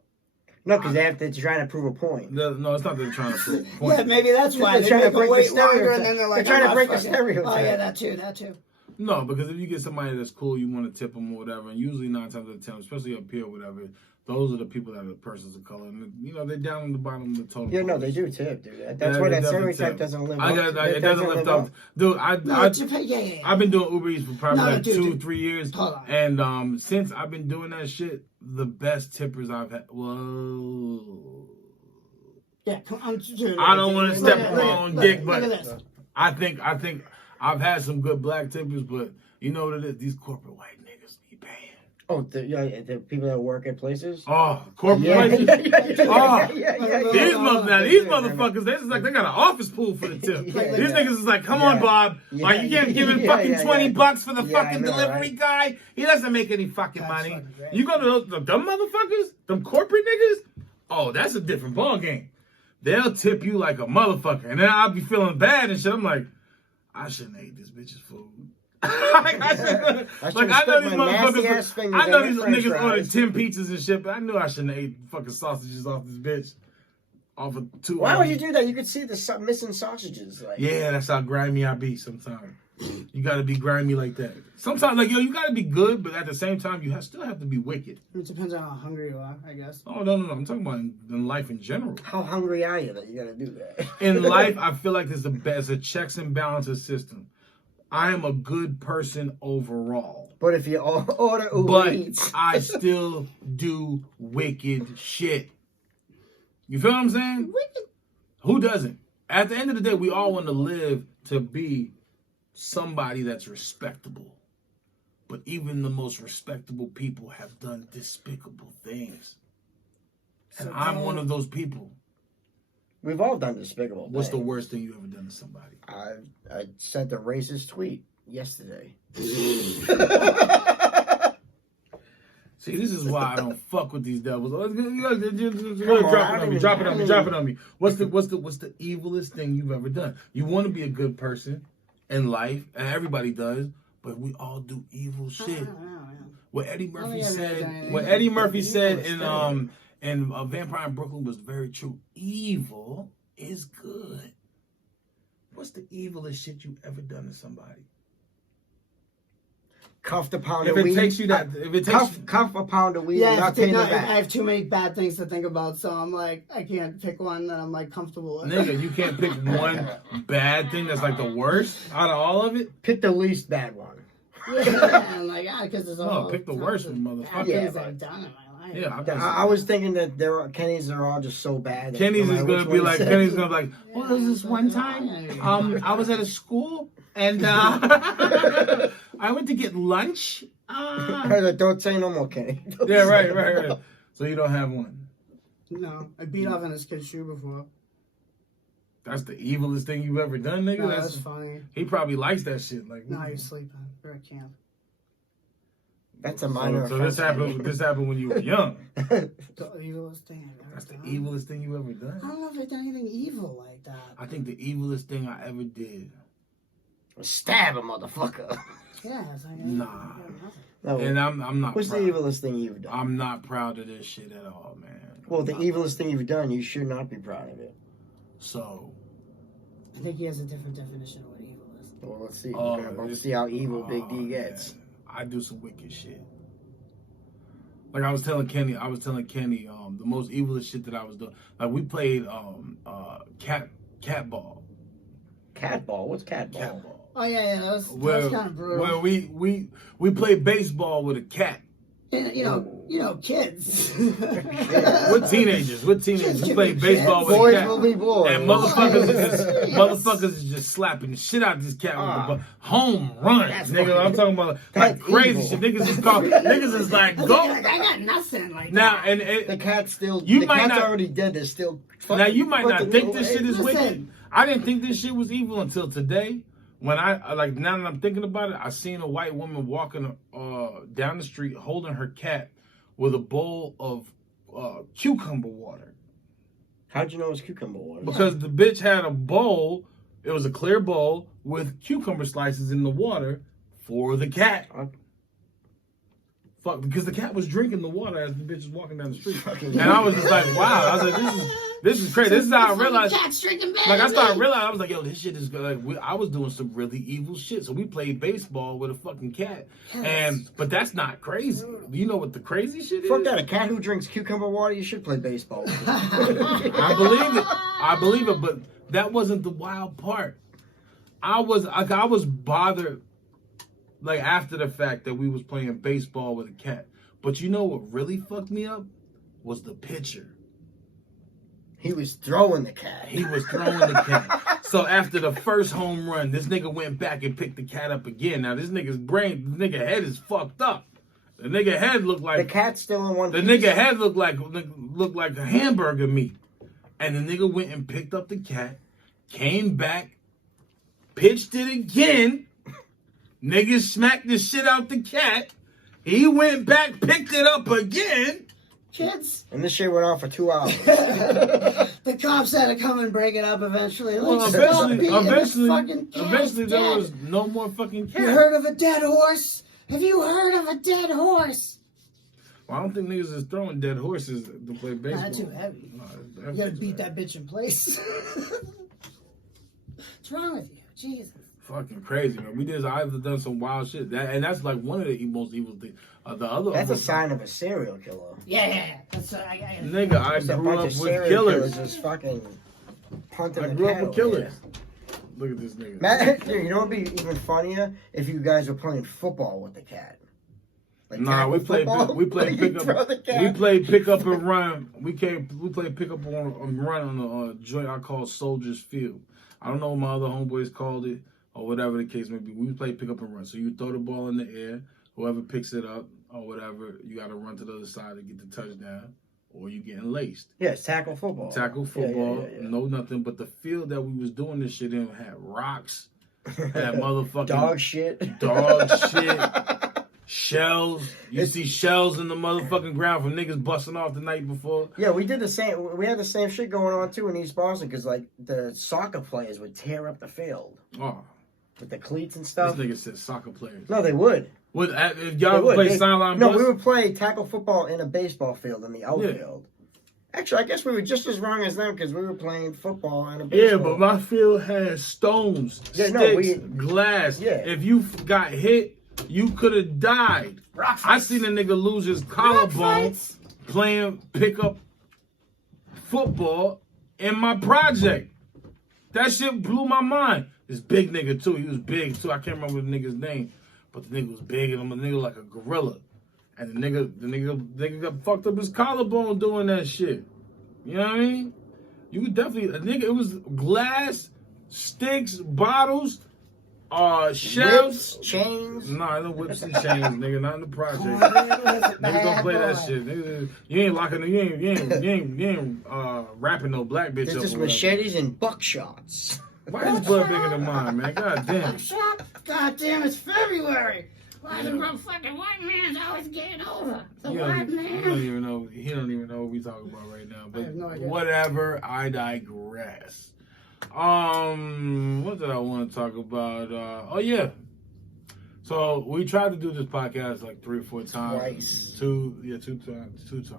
because they're trying to prove a point. No, it's not that they're trying to prove a point. Yeah, maybe that's why. They're trying to break the longer stereotype. and then they're like, They're trying to break the fucking- stereotype. Oh, yeah, that too. No, because if you get somebody that's cool, you want to tip them or whatever, and usually 9 times out of 10, especially up here or whatever, those are the people that are persons of color. And, they're down on the bottom of the totem. Yeah, no, they do tip, dude. That's why that stereotype doesn't live up. It doesn't live up. Dude, I've been doing Uber Eats for probably 2-3 years. Hold on. And since I've been doing that shit, the best tippers I've had. Whoa. Yeah, dude, I don't want to step on my own dick, but look at this. I think I've had some good black tippers, but you know what it is? These corporate white niggas be paying. Oh, the people that work at places? Oh, corporate Yeah, white yeah, niggas. yeah. These motherfuckers, they just like they got an office pool for the tip. Yeah, These yeah. niggas is like, come on, Bob. Yeah, Like, you can't give him yeah, fucking yeah, $20 for the Yeah, I fucking know, delivery right? guy. He doesn't make any fucking That's money. fucking great. You go to those dumb motherfuckers, them corporate niggas. Oh, that's a different ball game. They'll tip you like a motherfucker, and then I'll be feeling bad and shit. I'm like, I shouldn't have ate this bitch's food. I know these motherfuckers. I know these niggas ordered 10 pizzas and shit, but I knew I shouldn't have ate fucking sausages off this bitch. Off of 2. Why would you do that? You could see the missing sausages. Like. Yeah, that's how grimy I be sometimes. You gotta be grimy like that. Sometimes, like, yo, you gotta be good, but at the same time, you still have to be wicked. It depends on how hungry you are, I guess. Oh, no. I'm talking about in life in general. How hungry are you that you gotta do that? In life, I feel like it's a checks and balances system. I am a good person overall. But if you order Uber But Eats. I still do wicked shit. You feel what I'm saying? Wicked. Who doesn't? At the end of the day, we all want to live to be somebody that's respectable. But even the most respectable people have done despicable things. And I'm one of those people. We've all done despicable What's the things. worst thing you ever done to somebody? I sent a racist tweet yesterday. See, this is why I don't fuck with these devils. Drop it on me. What's the evilest thing you've ever done? You want to be a good person in life, and everybody does, but we all do evil shit. What Eddie Murphy said in Vampire in Brooklyn was very true. Evil is good. What's the evilest shit you ever done to somebody? Cuffed a pound If of it weed. takes you that, if it takes Cuff a pound of weed. Yeah, and not I pay the back. have too many bad things to think about, so I'm like, I can't pick one that I'm like comfortable with. nigga, you can't pick one bad thing that's like the worst out of all of it. Pick the least bad one. Yeah, I'm like, because there's No, all pick the worst one, motherfucker. bad things I've done in my I was thinking that Kenny's are all just so bad. That Kenny's no is matter gonna which be one like, he Kenny's says- gonna be like, well, there was this one time, I was at a school and I went to get lunch. I was like, don't say no more, Kenny. Don't Yeah, say right. So you don't have one. No, I beat off in this kid's shoe before. That's the evilest thing you've ever done, nigga. No, That's that's funny. he probably likes that shit. Like, No, you're sleeping. You're at camp. That's a minor. So this offense, happened. This happened when you were young. Kenny. The evilest thing I've ever That's the done. evilest thing you ever I done. don't know if I've done anything evil like that. I think the evilest thing I ever did. Stab a motherfucker. Yeah, it's like, Nah. No, And I'm not. what's proud. the evilest thing you've done? I'm not proud of this shit at all, man. Well, the evilest thing you've done, you should not be proud of it. So. I think he has a different definition of what evil is. Well, let's see. Oh, We're about to see how evil Big D oh, gets. man. I do some wicked shit. Like I was telling Kenny, the most evilest shit that I was doing. Like we played cat ball. Cat ball? What's cat ball? Cat ball. Oh yeah, that was kind of brutal. Where we played baseball with a cat. You know, kids. With teenagers. We played baseball with a Boys cat. will be boys. And motherfuckers is just slapping the shit out of this cat with the home run, That's nigga. fucking- I'm talking about like that's crazy evil. shit. Niggas is like go I got nothing like now, that. and The cat's still. You the might cat's not- already dead. They're still. now you might not fucking think little this shit is Listen. wicked. I didn't think this shit was evil until today. When I like now that I'm thinking about it, I seen a white woman walking down the street holding her cat with a bowl of cucumber water. How'd you know it was cucumber water? Because the bitch had a bowl, it was a clear bowl with cucumber slices in the water for the cat. Fuck, because the cat was drinking the water as the bitch was walking down the street. And I was just like, wow. I was like, this is crazy. This is how I realized. Cat's drinking better Like I than started me. realizing, I was like, yo, this shit is good. Like I was doing some really evil shit. So we played baseball with a fucking cat. But that's not crazy. You know what the crazy shit is? Fuck that! A cat who drinks cucumber water, you should play baseball with. I believe it, but that wasn't the wild part. I was bothered like after the fact that we was playing baseball with a cat. But you know what really fucked me up was the pitcher. He was throwing the cat. He was throwing the cat. So after the first home run, this nigga went back and picked the cat up again. Now this nigga head is fucked up. The nigga head looked like The cat's still in one. the piece. nigga head looked like a hamburger meat. And the nigga went and picked up the cat, came back, pitched it again. Nigga smacked the shit out the cat. He went back, picked it up again. Kids. And this shit went on for 2 hours. The cops had to come and break it up eventually. Well, Like, stop beating the eventually fucking cat's there dead. was no more fucking cat. You heard of a dead horse? Have you heard of a dead horse? Well, I don't think niggas is throwing dead horses to play baseball. Nah, too heavy. Nah, You gotta beat that bitch in place. What's wrong with you? Jesus. Fucking crazy, man. I've done some wild shit. That's like one of the most evil things. The other That's a sign of a serial killer. Yeah. That's I nigga, I There's a grew bunch up of with serial killers. just fucking punting I the grew up cat with over killers. Look at this nigga. there. Dude, you know what would be even funnier if you guys were playing football with the cat. Like Nah, tackle we played football, we played you throw the pickup. cat. We played pickup and run. We played pickup and run on a joint I call Soldiers Field. I don't know what my other homeboys called it or whatever the case may be. We played pickup and run. So you throw the ball in the air, whoever picks it up or whatever, you got to run to the other side to get the touchdown, or you getting laced. Yes, tackle football. Tackle Yeah, yeah, football, yeah, yeah. no nothing. But the field that we was doing this shit in had rocks, had motherfucking Dog shit. dog shit. Shells. You see shells in the motherfucking ground from niggas busting off the night before. Yeah, we did the same. We had the same shit going on too in East Boston because like the soccer players would tear up the field Oh, with the cleats and this stuff. nigga said soccer players. No, they would. If They y'all would. play They- sideline No, bus, we would play tackle football in a baseball field in the outfield. Actually, I guess we were just as wrong as them because we were playing football in a baseball. yeah, but my field had stones, Yeah, sticks, no, glass. Yeah. If you got hit, you could have died. I seen a nigga lose his collarbone playing pickup football in my project. That shit blew my mind. This big nigga too. He was big too. I can't remember the nigga's name, but the nigga was big and I'm a nigga like a gorilla. And the nigga got fucked up his collarbone doing that shit. You know what I mean? You could definitely, a nigga, it was glass, sticks, bottles, shells. Whips, chains. Nah, no whips and chains, nigga. Not in the project. Niggas don't play that shit. Nigga, you ain't locking, you ain't wrapping no black bitch There's up. just or whatever. machetes and buckshots. Why is blood bigger than mine, man? God damn. God damn, it's February. Why the fucking white man's always getting over? The You white don't man. even know. He don't even know what we talking about right now. But have no idea. whatever. I digress. What did I want to talk about? Oh yeah. So we tried to do this podcast like 3 or 4 times. Twice. Two times. This is I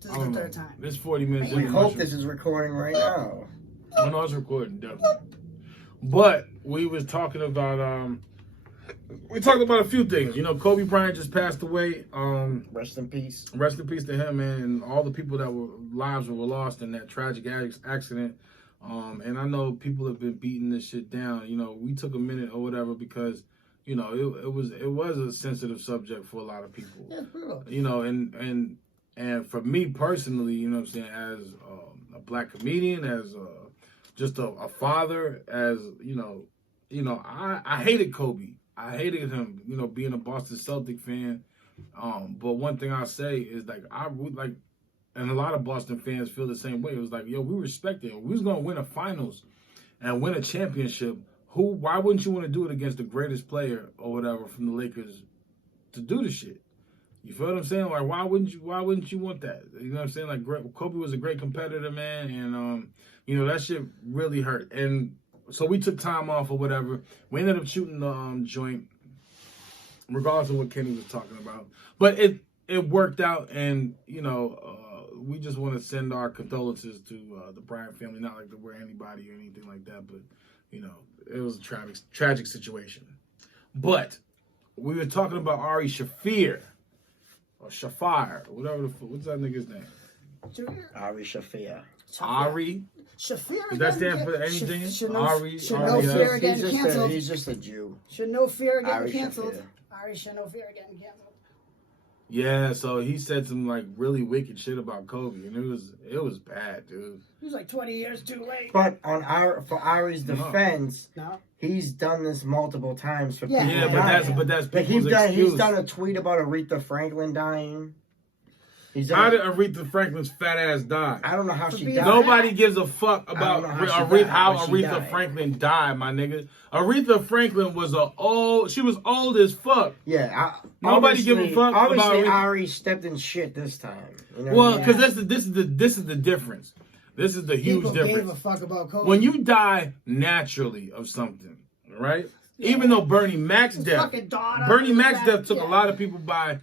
the don't know. third time. This 40 minutes. We ain't hope much. this is recording right now. Oh, no, it's recording, definitely. But we was talking about we talked about a few things. You know, Kobe Bryant just passed away. Rest in peace. Rest in peace to him, man, and all the people that were lives were lost in that tragic accident. And I know people have been beating this shit down. You know, we took a minute or whatever because, you know, it was a sensitive subject for a lot of people. Yeah, bro. You know, and for me personally, you know what I'm saying, as a black comedian, as just a father, as you know, I hated Kobe. I hated him, you know, being a Boston Celtic fan. But one thing I say is like I would like, and a lot of Boston fans feel the same way. It was like, yo, we respect it. We was gonna win a finals and win a championship. Why wouldn't you want to do it against the greatest player or whatever from the Lakers to do the shit? You feel what I'm saying? Like, why wouldn't you want that? You know what I'm saying? Like, Kobe was a great competitor, man, and you know that shit really hurt. And so we took time off or whatever. We ended up shooting the joint, regardless of what Kenny was talking about. But it worked out, and you know, we just want to send our condolences to the Bryant family. Not like to wear anybody or anything like that, but you know, it was a tragic situation. But we were talking about Ari Shaffir. Or Shafir, whatever what's that nigga's name? Ari Shaffir. Ari. Shafir. Does that stand for anything? Should Ari. should Ari, no yeah. fear getting canceled. He's just a Jew. Should no fear getting Ari canceled. Shaffir. Ari should no fear getting canceled. Yeah, so he said some like really wicked shit about Kobe, and it was bad, dude. He was like 20 years too late. But for Ari's No. defense, No. he's done this multiple times for Yeah. people. Yeah, but that's Like people's excuse. he's done a tweet about Aretha Franklin dying. He's How done, did Aretha Franklin's fat ass die? I don't know how she being died. Nobody gives a fuck I about don't know how she died, how but she Aretha died. Franklin died, my nigga. Aretha Franklin was she was old as fuck. Yeah, Nobody give a fuck about Obviously, Aretha. Ari stepped in shit this time. You know Well, what I mean? because this is the difference. This is the huge People difference. gave a fuck about Kobe. When you die naturally of something, right? Yeah. Even though Bernie Mac's His death, fucking daughter, Bernie his Mac's dad, death took yeah. a lot of people by,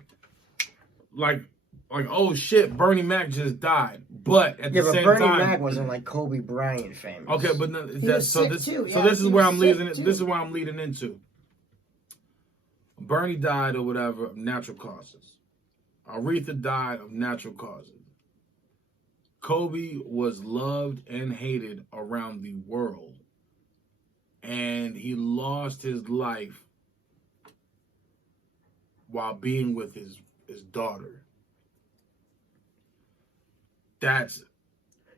like, oh shit, Bernie Mac just died. But at Yeah, the but same Bernie time, Mac wasn't like Kobe Bryant famous. okay, but no, He was sick too, yeah, this is he where was I'm sick leading. too. This is where I'm leading into. Bernie died or whatever of natural causes. Aretha died of natural causes. Kobe was loved and hated around the world. And he lost his life while being with his daughter.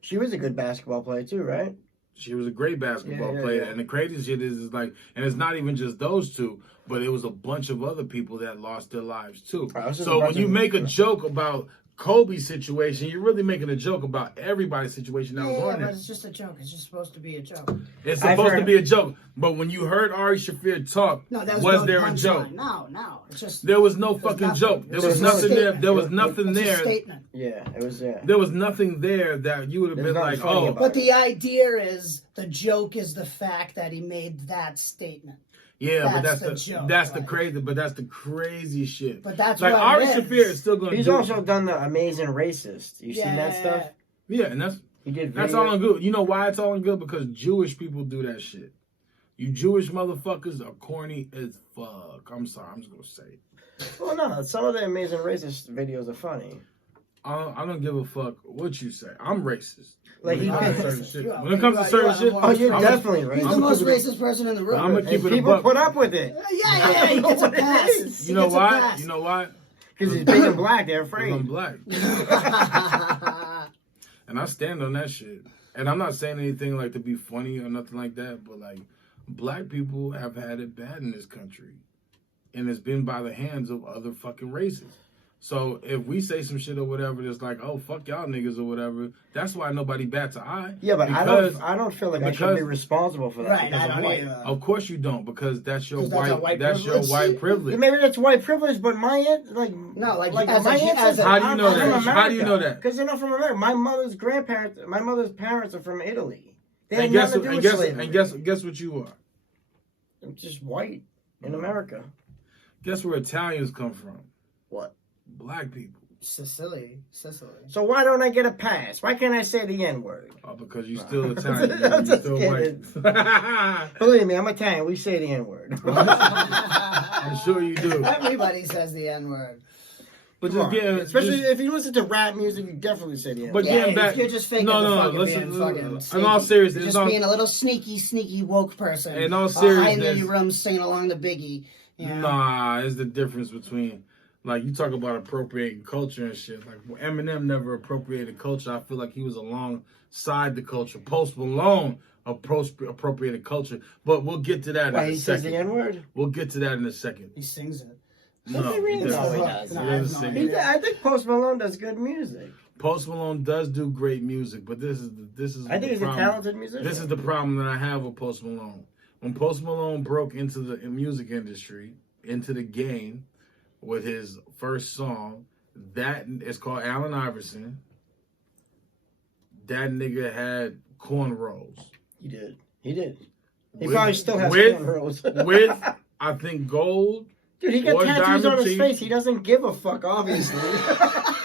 She was a good basketball player too, right? She was a great basketball Yeah, player. yeah. And the crazy shit is like, and it's not even just those two, but it was a bunch of other people that lost their lives too. Right, this is So a bunch when you of- make a joke about Kobe's situation, you're really making a joke about everybody's situation that was Yeah, on but there. it's just a joke. It's just supposed to be a joke. It's I've supposed to heard- be a joke. But when you heard Ari Shaffir talk, No, that was no there a punchline. joke? No. It's just There was no There's fucking nothing. joke. There It's was just a nothing there. statement. There was nothing it's a there. statement. Yeah, it was. There was nothing there that you would have There's been nothing like, funny oh, about But the idea is the joke is the fact that he made that statement. yeah, but That's that's the the joke, that's the like- crazy, but that's the crazy shit. But that's like what Ari it is. Shaffir is still gonna He's do. also done the Amazing Racist. You seen that stuff? Yeah, and that's He did. That's video- all in good. You know why it's all in good? Because Jewish people do that shit. You Jewish motherfuckers are corny as fuck. I'm sorry, I'm just gonna say it. Well, no, some of the Amazing Racist videos are funny. I don't give a fuck what you say. I'm racist. Like, when it he comes to did- certain shit. You are- When it comes to you certain are shit, more- Oh, you're I'm definitely a- racist. He's the I'm most keeping it- racist person in the room. I'm gonna And keep it a people buck. put up with it. Yeah, he gets a pass. You know He gets a why? pass. You know why? Because he's big and black, they're Because I'm afraid. black. And I stand on that shit. And I'm not saying anything like to be funny or nothing like that, but like black people have had it bad in this country. And it's been by the hands of other fucking races. So if we say some shit or whatever that's like, oh, fuck y'all niggas or whatever, that's why nobody bats an eye. Yeah, but Because- I don't feel like I should because- be responsible for that. Right, because I I'm don't white. either. Of course you don't, because that's your 'Cause that's a white that's your privilege. white privilege. Yeah, maybe that's white privilege, but my No, like, my as a- ancestors. as a- How do you know I'm that? from How do you know that? Because they're not from America. My mother's parents are from Italy. They had And guess nothing to do and with guess slavery. and guess what you are? I'm just white in America. Guess where Italians come from? What? Black people. Sicily. So why don't I get a pass? Why can't I say the N-word? Because you still Italian. I'm You just still kidding. white. Believe me, I'm Italian. We say the N-word. I'm sure you do. Everybody says the N-word. But Come just on. getting, Especially just- if you listen to rap music, you definitely say the N-word. But Yeah, getting back, if you're just faking no, the no, fucking listen. being fucking In all sneaky. seriousness, Just it's being a little sneaky woke person. In all Hiding seriousness- in your room singing along to Biggie. You know? Nah, it's the difference between, like, you talk about appropriating culture and shit. Like, Eminem never appropriated culture. I feel like he was alongside the culture. Post Malone appropriated culture. But we'll get to that Why, in he a says the second. N-word? We'll get to that in a second. He sings it. No, Does he really? he doesn't. No, he No, doesn't. I He have doesn't no sing idea. it. I think Post Malone does good music. Post Malone does do great music, but this is I think the he's a problem. talented musician. This is the problem that I have with Post Malone. When Post Malone broke into the music industry, into the game, with his first song, that is called Allen Iverson. That nigga had cornrows. He did. He did. He With- probably still has with- cornrows. With, I think, gold. Dude, he got or tattoos diamond on his teeth. face. He doesn't give a fuck, obviously.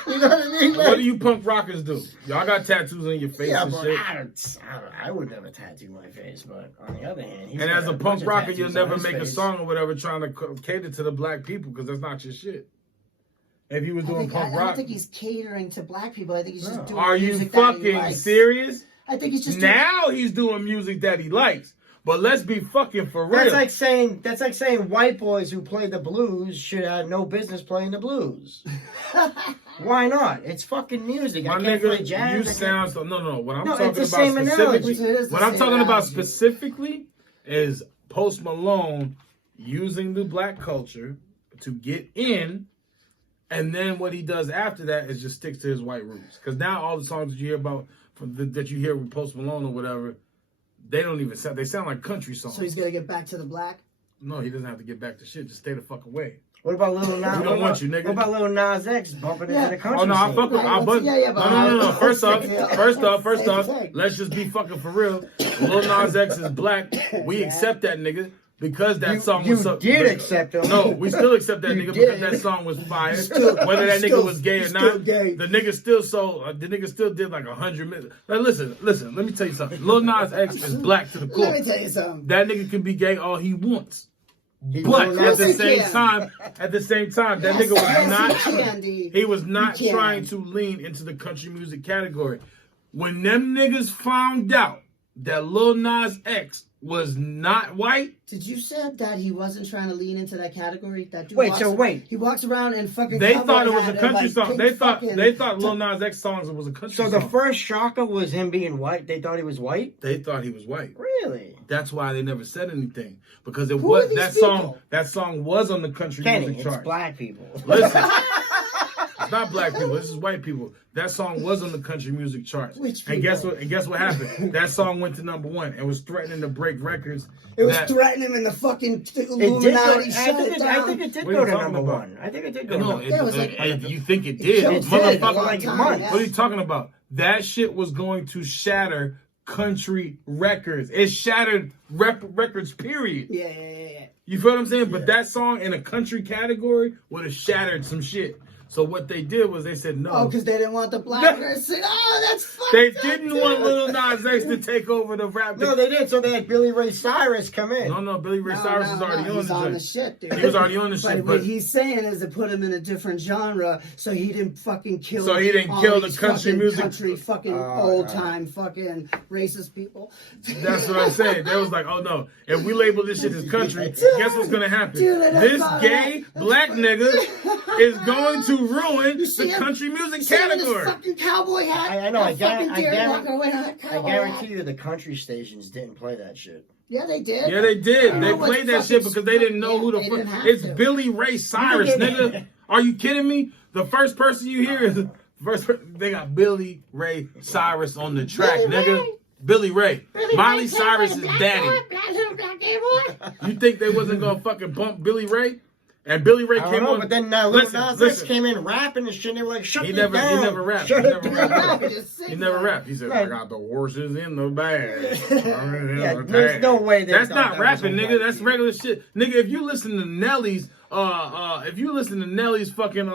You know what I mean? What do you punk rockers do? Y'all got tattoos on your face Yeah, and but shit. I would never tattoo my face, but on the other hand, he's And got as a bunch punk of rocker, tattoos you'll on never his make a face. song or whatever trying to cater to the black people because that's not your shit. If he was doing I punk don't rock, think he's catering to black people. I think he's just doing are you music that he fucking likes. serious? I think he's just doing... Now he's doing music that he likes. But let's be fucking for real. That's like saying white boys who play the blues should have no business playing the blues. Why not? It's fucking music. My I can't play nigga, jazz. you I can't- sound so. No. What I'm No, talking it's the about same analogy. specifically, It is the what I'm same talking about analogy. specifically is Post Malone using the black culture to get in, and then what he does after that is just sticks to his white roots. Because now all the songs that you hear about that you hear with Post Malone or whatever, they don't even sound. They sound like country songs. So he's gonna get back to the black? No, he doesn't have to get back to shit. Just stay the fuck away. What about Lil Nas? We don't want you, nigga. What about Lil Nas X bumping Yeah. into the country Oh no, I scene? fuck with. Right, But yeah, but no. First off, Same thing. let's just be fucking for real. Lil Nas X is black. We accept that nigga because that song You was so. did accept him. No, we still accept that You nigga did. because that song was fire. Still- Whether that nigga still- was gay or still not, gay. the nigga still the nigga still did like 100 minutes. Now listen. Let me tell you something. Lil Nas X is black to the core. Let me tell you something. That nigga can be gay all he wants. He But will at not the he same can. time, that nigga was Yes, not. he can, D. He was not He can. trying to lean into the country music category. When them niggas found out that Lil Nas X was not white, Did you say that he wasn't trying to lean into that category? That dude Wait, walks, so wait. He walks around and fucking. they cowboy thought it was a hat and, country like, song. pink They fucking- thought Lil Nas X songs was a country So song. the first shocker was him being white. They thought he was white. They thought he was white. Really? That's why they never said anything because it Who was are these that people? song. That song was on the country Kenny, music it's chart. black people. Listen, it's not black people. This is white people. That song was on the country music charts. Which And guess people? what? And guess what happened? That song went to #1 and was threatening to break records. It was that- threatening him in the fucking It did go, Illuminati. Shut it I down. think it did What are go you to talking number about? one. I think it did go to No, number Yeah, it was like- you think it did, It did. motherfucker? Like Time, months. yeah. What are you talking about? That shit was going to shatter country records. It shattered records. Period. Yeah. You feel what I'm saying? But that song in a country category would have shattered some shit. So what they did was they said no. Oh, because they didn't want the black person. Oh, that's fucked They up, didn't dude. want Lil Nas X to take over the rap. No, they did. So they had Billy Ray Cyrus come in. No, Billy Ray Cyrus was already on he's the on the shit. shit, dude. He was already on the shit, But but what he's saying is to put him in a different genre, so he didn't fucking kill. So he didn't all kill the these country fucking music- country fucking old time fucking racist people. that's what I'm saying. They was like, oh no, if we label this shit as country, guess what's gonna happen? Dude, that's This not gay right. black nigga is going to ruin see the him? country music See him in his category. fucking cowboy hat. I know, I fucking guarantee- dare walking away on that I cowboy guarantee hat. you the country stations didn't play that shit. Yeah, they did. Yeah, they did. I They know what's played that shit fucking because they didn't know who the they fuck. didn't have It's to. Billy Ray Cyrus, nigga. Are you kidding me? The first person you hear is they got Billy Ray Cyrus on the track, nigga. Billy Ray. Miley Cyrus is daddy. Black little black gay boy. You think they wasn't gonna fucking bump Billy Ray? And Billy Ray I don't came know, on. but then Lil listen, Nas X listen. came in rapping and shit. And they were like, "Shut He it never down." rapped. Shut He it never down. rapped. He never rapped. He said, "I got the horses in the bag." Yeah, there's no way they That's thought not that rapping, was a nigga. white That's dude. regular shit, nigga. If you listen to Nelly's, fucking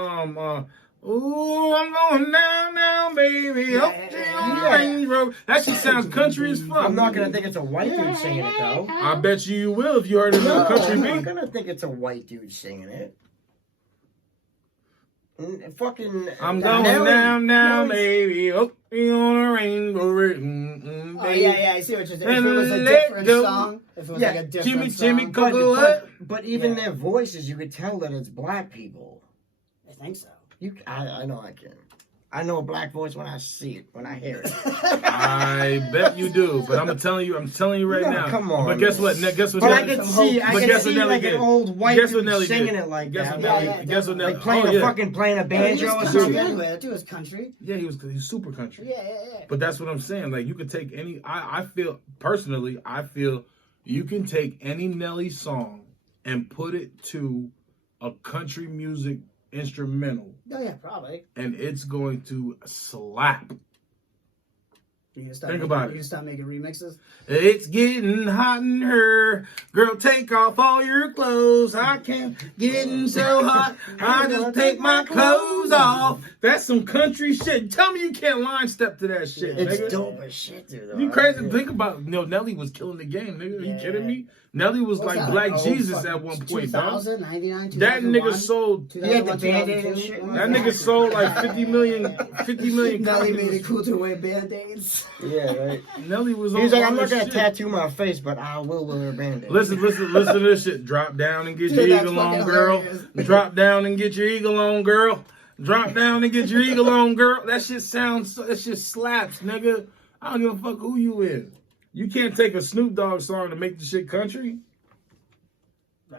ooh, I'm going down, baby. Up down the Range Road. That shit sounds country as fuck. I'm not gonna think it's a white dude singing it though. I bet you will if you heard it in a country I'm not beat. gonna think it's a white dude singing it. Fucking. I'm going Nelly- down, Nelly- baby. Up on the rainbow. Oh yeah, I see what you're saying. If And it was a let different go. song, if it was Yeah, like a different Jimmy, song, Coco, But even Yeah. their voices, you could tell that it's black people. I think so. I know I can. I know a black voice when I see it, when I hear it. I bet you do, but I'm telling you right No, now. come on. But guess what? Guess what? But I Nelly- can see, But guess what Nelly like did? an old white Guess what dude Nelly singing did? it like Guess that. what Nelly? Yeah, Guess what Nelly? Like playing oh, a yeah. fucking playing a He banjo or was country something. anyway. That dude was country. Yeah, he's super country. Yeah. But that's what I'm saying. Like you could take any. I feel personally. I feel you can take any Nelly song and put it to a country music instrumental, Oh yeah, probably. and it's going to slap. You can start Think making, about it. You can start making remixes. It's getting hot in her. Girl, take off all your clothes. I can't getting so hot. I just take my clothes off. That's some country shit. Tell me you can't line step to that shit, It's nigga. dope as shit, dude. though. You crazy? Think about Nelly was killing the game, nigga. Are you kidding me? Nelly was What's like that, Black old Jesus fucking at one point, dog. 2000, 99, That 2001, nigga sold. He had the 2001, Band-Aid and 2002. shit. That nigga sold like 50 million Nelly copies. made it cool to wear band-aids. Yeah, right. Nelly was He on was like, all I'm not this gonna shit. tattoo my face, but I will wear a band-aid. Listen to this shit. Drop down and get Dude, your that's eagle on, fucking girl. hilarious. Drop down and get your eagle on, girl. Drop down and get your eagle on, girl. That shit slaps, nigga. I don't give a fuck who you is. You can't take a Snoop Dogg song to make the shit country.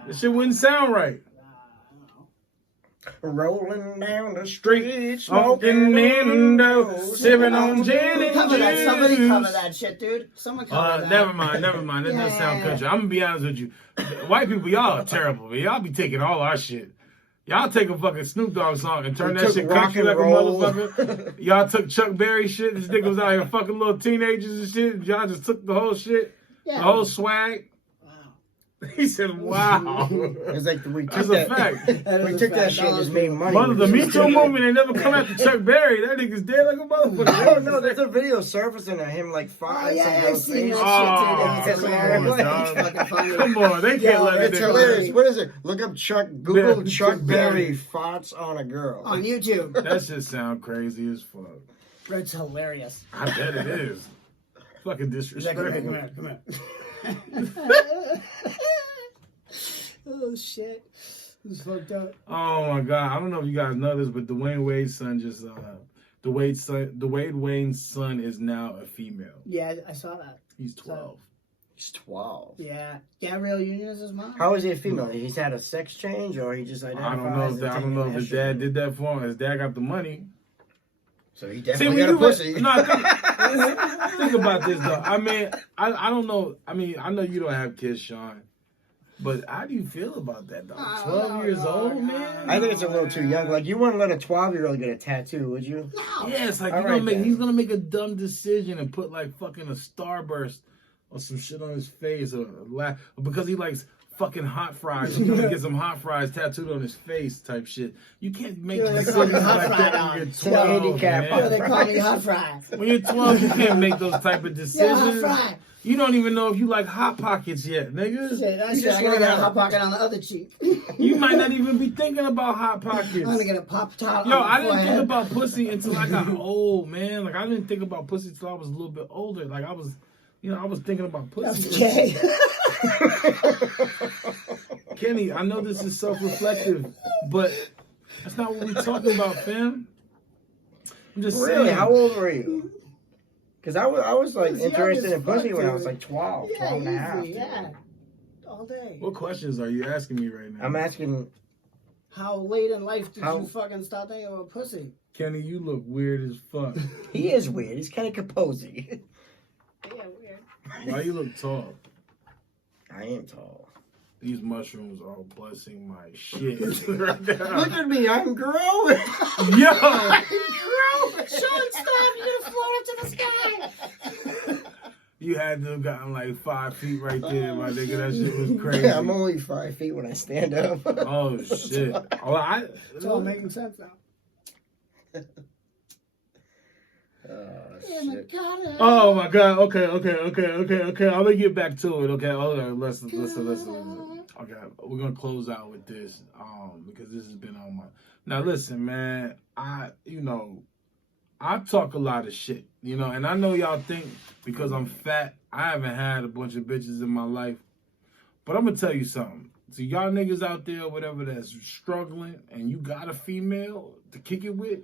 The shit wouldn't sound right. Rolling down the street, Smoking Nando, sipping on gin and Cover that. Somebody juice. cover that shit, dude. Someone cover that. Never mind. That doesn't sound country. I'm gonna be honest with you. White people, y'all are terrible, man. Y'all be taking all our shit. Y'all take a fucking Snoop Dogg song and turn We that took shit rock country and like a roll. motherfucker. Y'all took Chuck Berry shit. This nigga was out here fucking little teenagers and shit. Y'all just took the whole shit, Yeah. the whole swag. Wow. He said, "Wow." It's like we took That's a that. fact. That is We a took that fact. shit and just made money. One of the with Me it. Too movement ain't never come after Chuck Berry. That nigga's dead like a motherfucker. Oh no, there's a video surfacing of him like Oh five. yeah, from I've those seen things. that shit, dude. It's come hilarious. on, dog. It's fucking funny. Come on, they can't Yo, let it's it It's go. hilarious. What is it? Look up Google Yeah. Chuck Berry farts on a girl. On YouTube. That shit sound crazy as fuck. It's hilarious. I bet it is. Fucking He's like, disrespectful. come here. Oh shit. This is fucked up. Oh my god! I don't know if you guys know this, but Dwayne Wade's son just Dwayne Wayne's son is now a female. Yeah, I saw that. He's 12. He's 12. Yeah. Gabrielle Union is his mom. How is he a female? He's had a sex change, or he just identifies? I don't know if as I don't taking know if his estrogen? dad did that for him. His dad got the money. So he See, definitely when got a you pussy. no, think about this though. I mean, I don't know. I mean, I know you don't have kids, Sean. But how do you feel about that, dog? 12 years old, man? I think it's a little too young. Like, you wouldn't let a 12-year-old get a tattoo, would you? No. Yeah, it's like All right, then. he's gonna make a dumb decision and put like fucking a starburst or some shit on his face or laugh because he likes fucking hot fries. He's gonna get some hot fries tattooed on his face type shit. You can't make Yeah, they decisions call me hot like fry that dog. when you're It's an 12, handicap. Yeah, they man. call me hot fry. When you're 12, you can't make those type of Yeah, decisions. hot fry. You don't even know if you like Hot Pockets yet, nigga. Shit, that You shit, just I gotta went get a out. hot pocket on the other cheek. You might not even be thinking about Hot Pockets. I'm gonna get a pop tart. Yo, on I my didn't think forehead. about pussy until I got old, man. Like, I didn't think about pussy until I was a little bit older. Like, I was, I was thinking about That's pussy. gay. Kenny, I know this is self-reflective, but that's not what we're talking about, fam. I'm just Really? saying. How old were you? Because I was like He was young interested as in pussy fuck, when I was dude. like 12, Yeah, 12 and a half. easy, yeah. All day. What questions are you asking me right now? I'm asking, How late in life did How- you fucking start thinking about pussy? Kenny, you look weird as fuck. he is weird. He's kind of composy. Yeah, weird. Why you look tall? I am tall. These mushrooms are blessing my shit right Look now. at me. I'm growing. Yo! Shortstop, you're gonna float into the sky. You had to have gotten like 5 feet right there, my nigga. That shit was crazy. Yeah, I'm only 5 feet when I stand up. Oh shit! Oh, It's all making sense now. Shit. Oh my god! Okay. I'm gonna get back to it. Okay, listen. Okay, we're gonna close out with this, because this has been on my. Now listen, man. I talk a lot of shit, and I know y'all think because I'm fat, I haven't had a bunch of bitches in my life, but I'm gonna tell you something. So y'all niggas out there, whatever, that's struggling, and you got a female to kick it with,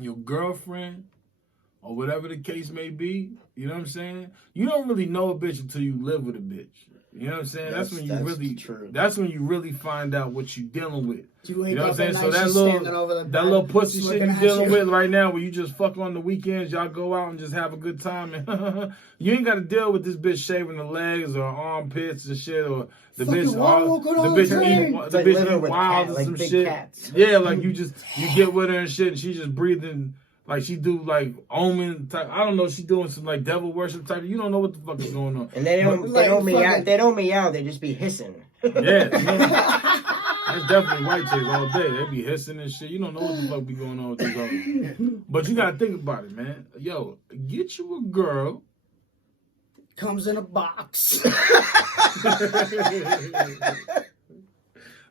your girlfriend, or whatever the case may be, you know what I'm saying? You don't really know a bitch until you live with a bitch. You know what I'm saying? That's when you really true. That's when you really find out what you dealing with. You wake You know what up I'm at saying? night, So that she's little standing over the that bed, little pussy shit looking you at dealing you. with right now, where you just fuck on the weekends, y'all go out and just have a good time, and you ain't got to deal with this bitch shaving the legs or armpits and shit, or the Fucking bitch walk the all bitch day. eating, It's the like bitch living eating with wild cats, and like some big shit. cats. Yeah, like you get with her and shit, and she just breathing. Like she do like omen type. I don't know. She doing some like devil worship type. You don't know what the fuck is going on. And they don't Like meow. fucking- They don't meow. They just be hissing. Yeah, that's definitely white chicks all day. They be hissing and shit. You don't know what the fuck be going on with these hoes. But you gotta think about it, man. Yo, get you a girl. Comes in a box.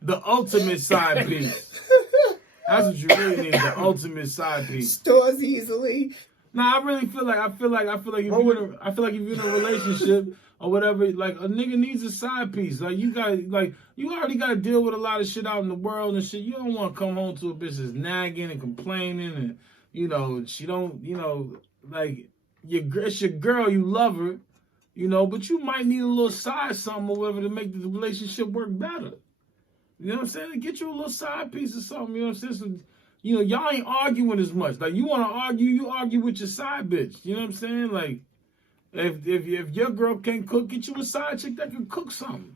The ultimate side piece. That's what you really need. The ultimate side piece. Stores easily. Nah, I really feel like if you're in a relationship or whatever, like a nigga needs a side piece. Like you already gotta deal with a lot of shit out in the world and shit. You don't want to come home to a bitch that's nagging and complaining and she don't like it's your girl, you love her, but you might need a little side something or whatever to make the relationship work better. You know what I'm saying? Get you a little side piece or something. You know what I'm saying? So, y'all ain't arguing as much. Like, you want to argue, you argue with your side bitch. You know what I'm saying? Like, if your girl can't cook, get you a side chick that can cook something.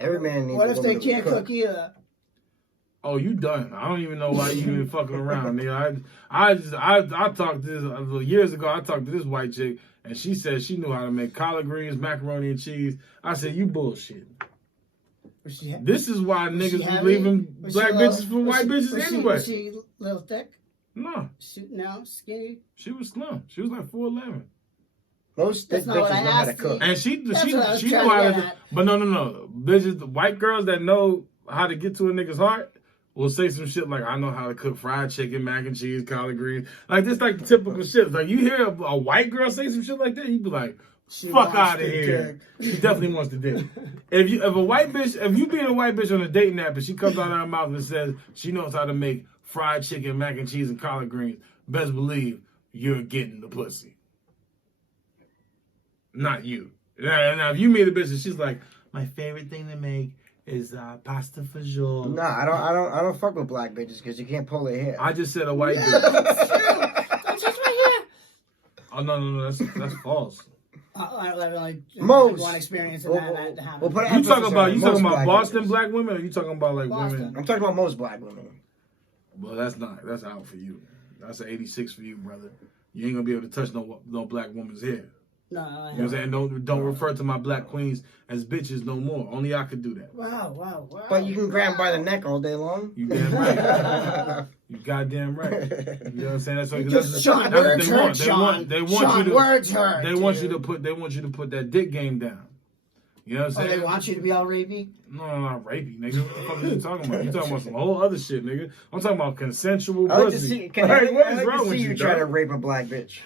Every man needs. What a if they woman to can't cook either? Oh, you done. I don't even know why you even fucking around, nigga. I talked to this years ago. I talked to this white chick, and she said she knew how to make collard greens, macaroni and cheese. I said, you bullshit. Was she, This is why was niggas she be heavy? leaving Was black she bitches for was white she- bitches was she- anyway. Was she a little thick? No, No, skinny? she was slim. She was like 4'11". Most thick That's not what bitches I know how to asked cook. you. And she That's what I was knew trying how to to. get at. But no. Bitches, the white girls that know how to get to a nigga's heart will say some shit like, I know how to cook fried chicken, mac and cheese, collard greens. Like, this like the typical shit. Like, you hear a white girl say some shit like that, you be like, She fuck wants out of to here. cook. She definitely wants to dick. If you being a white bitch on a dating app and she comes out of her mouth and says she knows how to make fried chicken, mac and cheese, and collard greens, best believe you're getting the pussy. Not you. Now, if you meet a bitch and she's like, my favorite thing to make is pasta fagioli. Nah, I don't fuck with black bitches because you can't pull their hair. I just said a white bitch. Don't touch my hair. Oh no, that's false. Like Most. one experience in We'll- that we'll happened. put an You emphasis talking on about it. Most black Boston bitches. black women, or you talking about like Boston. women? I'm talking about most black women. Well, that's out for you. That's an 86 for you, brother. You ain't gonna be able to touch no black woman's hair. No. You know what I'm saying? Don't refer to my black queens as bitches no more. Only I could do that. Wow. But you can grab 'em by the neck all day long. You damn right. You goddamn right. You know what I'm saying? That's what Sean, that's what words they hurt, want. Sean. They want Sean, you to. words hurt. They want you to put that dick game down. You know what I'm Oh, saying? they want you to be all rapey? No, not rapey, nigga. What the fuck are you talking about? You talking about some whole other shit, nigga. I'm talking about consensual I like to pussy. see. What is I like wrong to with see you, you try to dog? rape a black bitch.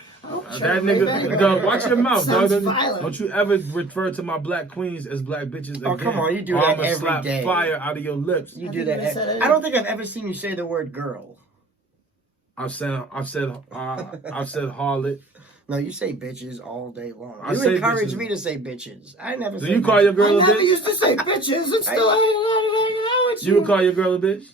That nigga, dog, watch your mouth, dog. Sounds violent. Don't you ever refer to my black queens as black bitches again. Oh, come on, you do or that I'ma every slap day. fire out of your lips. You I do think you that. said it. I don't think I've ever seen you say the word girl. I've said harlot. No, you say bitches all day long. I You say encourage bitches. me to say bitches. I never. Do say you call bitches. your girl a I never bitch? used to say bitches. It's still You would call your girl a bitch?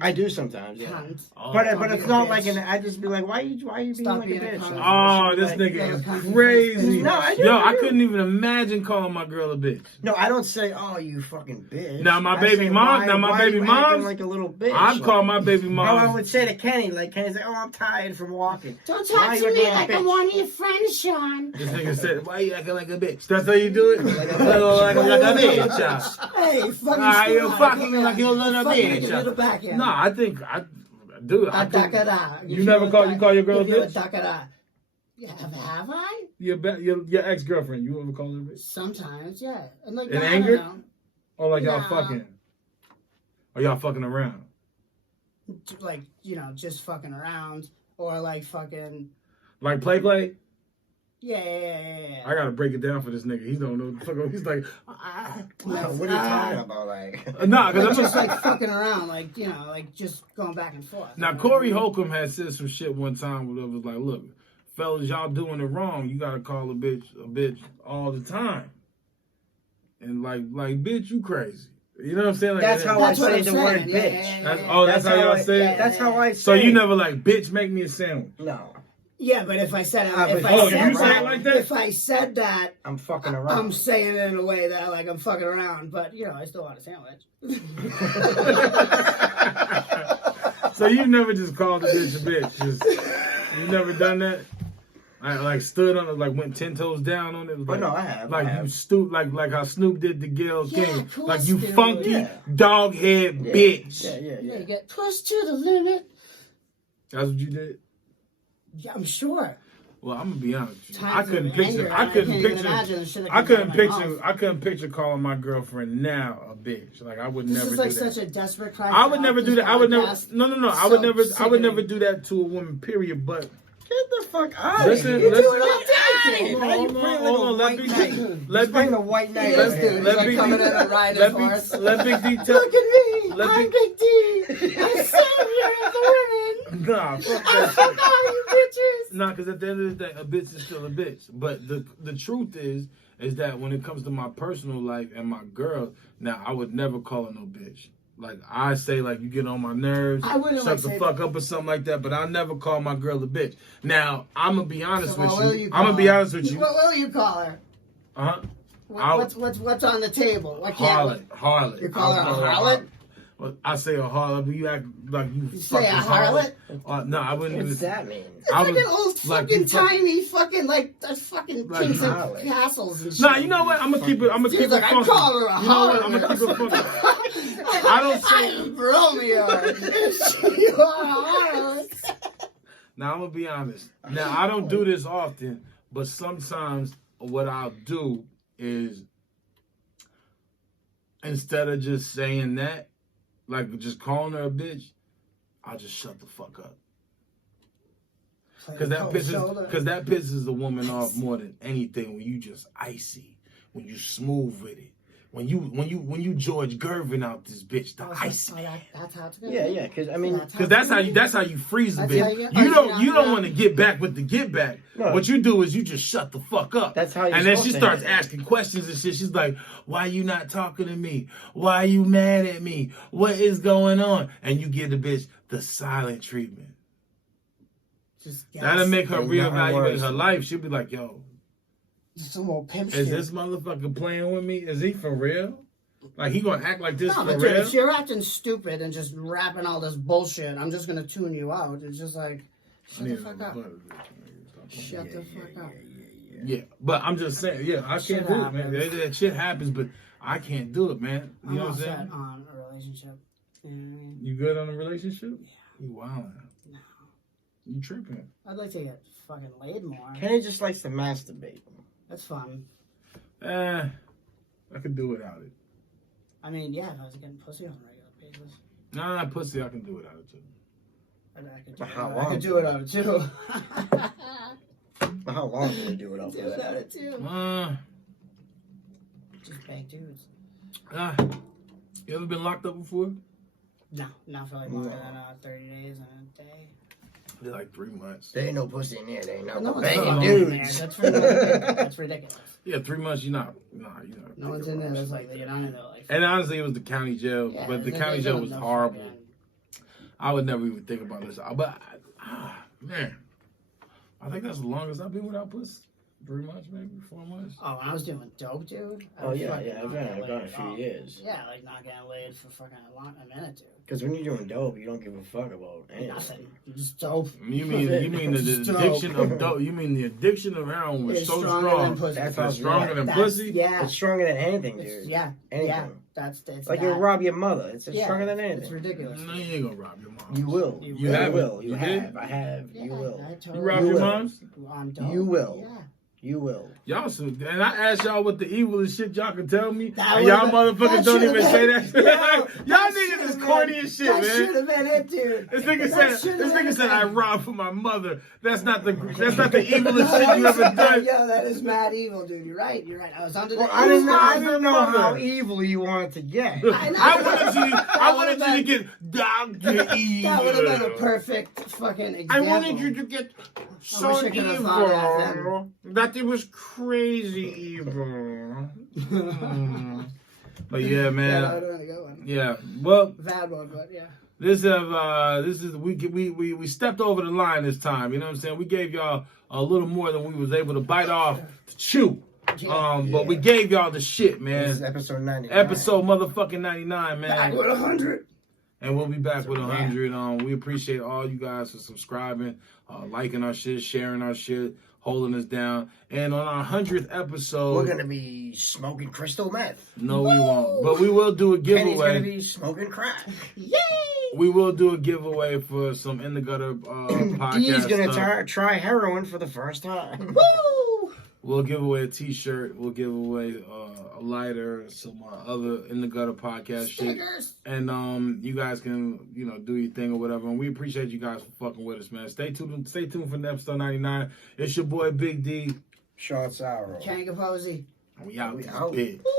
I do sometimes, yeah. Cunt. But Don't it's be a not bitch. like I just be like, why you being Stop like being a a bitch? cunt. Oh, this Like, nigga is crazy. No, I do, Yo, I I do. couldn't even imagine calling my girl a bitch. No, I don't say, oh, you fucking bitch. Now, my I baby say, mom- why- now, my why baby you acting moms- like a little bitch. I'd Like, call my baby No, I mom. would say to Kenny's like, oh, I'm tired from walking. Don't Why talk you to me acting like a I'm bitch? one of your friends, Sean. This nigga said, why you acting like a bitch? That's how you do it? Like a bitch. Hey, fucking Ah, you stupid. fucking like you're a little Fucking bitch. give it a backhand. No, I think, dude, I think, Da-da-da-da. you never call your girl a Give it bitch? da-da-da. Yeah, have I? Your ex-girlfriend, you ever call her a bitch? Sometimes, yeah. And like, In I don't anger? know. Or like y'all Nah. fucking? Or y'all fucking around? Like, just fucking around. Or like fucking, Like play? yeah. I gotta break it down for this nigga. He don't know. He's like, What are you talking about? Like, nah, because I'm Just like fucking around, like, like just going back and forth. Now, Corey Holcomb had said some shit one time where it was like, look, fellas, y'all doing it wrong. You gotta call a bitch all the time. And like, bitch, you crazy. You know what I'm saying? Like, that's how That's I what say I'm the saying. word Yeah, bitch. yeah, That's, that's how y'all say it? That's how I say So you it. never like, bitch, make me a sandwich. No, Yeah, but if I said it, Ah, if but- I Oh, said you say it like that? If I said that, I'm fucking around. I'm saying it in a way that like I'm fucking around, but I still want a sandwich. So you never just called a bitch a bitch. You never done that? I like stood on it, like went 10 toes down on it. Oh, Like, no, I have. Like I have. you stoop, like how Snoop did to Gail Yeah, King. of course, Like you dude. funky Yeah. dog head Yeah. bitch. Yeah. Yeah, you get pushed to the limit. That's what you did. Yeah, I'm sure. Well, I'm gonna be honest with you. Times I couldn't of picture. anger, I couldn't can't even picture. imagine the shit that I comes out couldn't of my picture. mouth. I couldn't picture calling my girlfriend now a bitch. Like I would This never is do like that. such a desperate cry. I would never do that. I would never. No. I would So never. I would never sickening. do that to a woman. Period. But Get the fuck out Listen, of here. listen. You do it all day. Hold on, Now you hold bring on, like hold a on. Let white me- knight. let Bring me- a white knight. Yes, over dude. here. He's Let like me- coming in and riding let his me- horse. let Big D tell. Look at me. Let I'm me- Big D. I'm savior of the women. Nah, fuck I that fuck shit. all you bitches. Nah, because at the end of the day, a bitch is still a bitch. But the truth is that when it comes to my personal life and my girl, now I would never call her no bitch. Like I say, like you get on my nerves, I wouldn't, shut like, the say fuck up or something like that. But I never call my girl a bitch. Now I'm gonna be honest So with what will you. you I'm gonna call be her? honest with you. What will you call her? Uh huh. What's on the table? What can't Harlot. You call her a I'll harlot? Well, I say a harlot, but you act like you. You say a fucking harlot? No, I wouldn't What's even. that mean? It's I like was- an old like, fucking you fuck- timey fucking like that's fucking Like kings and harlot. castles and shit. Nah, you know what? I'm gonna keep it. I'm gonna He's keep like, it I funky. call her a You know what? harlot. I'm gonna keep it funky. I don't say- I'm Romeo. You are a harlot. Now I'm gonna be honest. Now I don't do this often, but sometimes what I'll do is instead of just saying that, like just calling her a bitch, I'll just shut the fuck up. Because that pisses the woman off more than anything when you just icy, when you smooth with it. When you George Gervin out this bitch, the icy. That's how it's gonna Yeah, be. yeah. Because I mean, Because that's how you freeze a That's how bitch. you- You don't want to get back with the get back. No. What you do is you just shut the fuck up. That's how you're And then she supposed to starts handle it. asking questions and shit. She's like, "Why you not talking to me? Why are you mad at me? What is going on?" And you give the bitch the silent treatment. Just That'll make her Ain't nothing reevaluate worse. her life. She'll be like, "Yo, just some more pimp is shit. this motherfucker playing with me? Is he for real? Like he gonna act like this No, for but dude, real?" if you're acting stupid and just rapping all this bullshit, I'm just gonna tune you out. It's just like, I shut need the fuck another up. butter, bitch. Stop playing. Shut the fuck up. Yeah, but I'm just saying, yeah, I Shit can't do it, man. happens. That shit happens, but I can't do it, man. You I'm know all what I'm set saying? on a relationship. You know what I mean? You good on a relationship? Yeah. You wildin'. No. You tripping. I'd like to get fucking laid more. Kenny just likes to masturbate. That's fun. I could do without it. I mean, yeah, if I was getting pussy on a regular basis, Nah, pussy, I can do without it too. I could do But it. how I long? could do it on it too. How long can you do it off? Do it on it too. Just bang dudes. You ever been locked up before? No, not for like more No. than 30 days and a day. They're like 3 months. There ain't no pussy in there. There ain't no No one's banging fucking in there. dudes. That's ridiculous. That's ridiculous. Yeah, 3 months. You're not. No one's in there. That's like you're not in there. Like, And honestly, it was the county jail, yeah, but the they- county they jail don't was know horrible. fucking- I would never even think about this. But man, I think that's the longest I've been without pussy. 3 months, maybe 4 months. Oh, when I was doing dope, dude. I Oh was yeah, fucking yeah. I've not been getting gone a laid few at all. years. Yeah, like not getting laid for fucking a minute, dude. Because when you're doing dope, you don't give a fuck about anything. Nothing. Just dope. You mean the Just dope. addiction of dope? You mean the addiction of heroin was It's so stronger strong? than pussy. That's It's stronger than pussy. Yeah. It's stronger than anything, It's, dude. yeah. Anything. Yeah. That's It's like that. you rob your mother. It's Yeah, stronger than It's anything. ridiculous. No, you ain't gonna rob your mom. You will. You You have will. it. You You have. did? I have. Yeah, You will. I totally You robbed You your will. moms? On dope. You will. Yeah. You will. Y'all and I asked y'all what the evilest shit y'all can tell me, That and y'all would've been- motherfuckers that don't should've even say been- that. Yo, y'all that niggas is should've corny been- as shit, That man. should have been it, dude. This nigga That said, should've been I it. robbed for my mother. That's not the evilest shit you ever Yo, done. that is mad evil, dude. You're right. You're right. I was under Well, the I didn't know. I Who's didn't robbed know your how mother? evil you wanted to get. I know. I wanted you to get Dr. Evil. That would have been a perfect fucking I example. wanted you to get so wish I could've thought of that evil that it was crazy evil. But yeah, Yeah, that man. would have been a good one. Yeah. Well, Bad one, but yeah. this is we stepped over the line this time. You know what I'm saying? We gave y'all a little more than we was able to bite off to chew. But we gave y'all the shit, This is man. episode 99. Episode motherfucking 99, Back man. with 100. And we'll be back with 100. We appreciate all you guys for subscribing, liking our shit, sharing our shit, holding us down. And on our 100th episode, We're gonna be smoking crystal meth. no, we won't. But we will do a Kenny's gonna giveaway. be smoking crack. Yay! We will do a giveaway for some In the Gutter podcast. He's gonna stuff. try heroin for the first time. Woo! We'll give away a T-shirt. We'll give away a lighter, some other In the Gutter podcast shit. Stickers. And you guys can do your thing or whatever. And we appreciate you guys for fucking with us, man. Stay tuned for the episode 99. It's your boy Big D. Short sour. Kanga Posey. We out. We This out. bitch. Woo!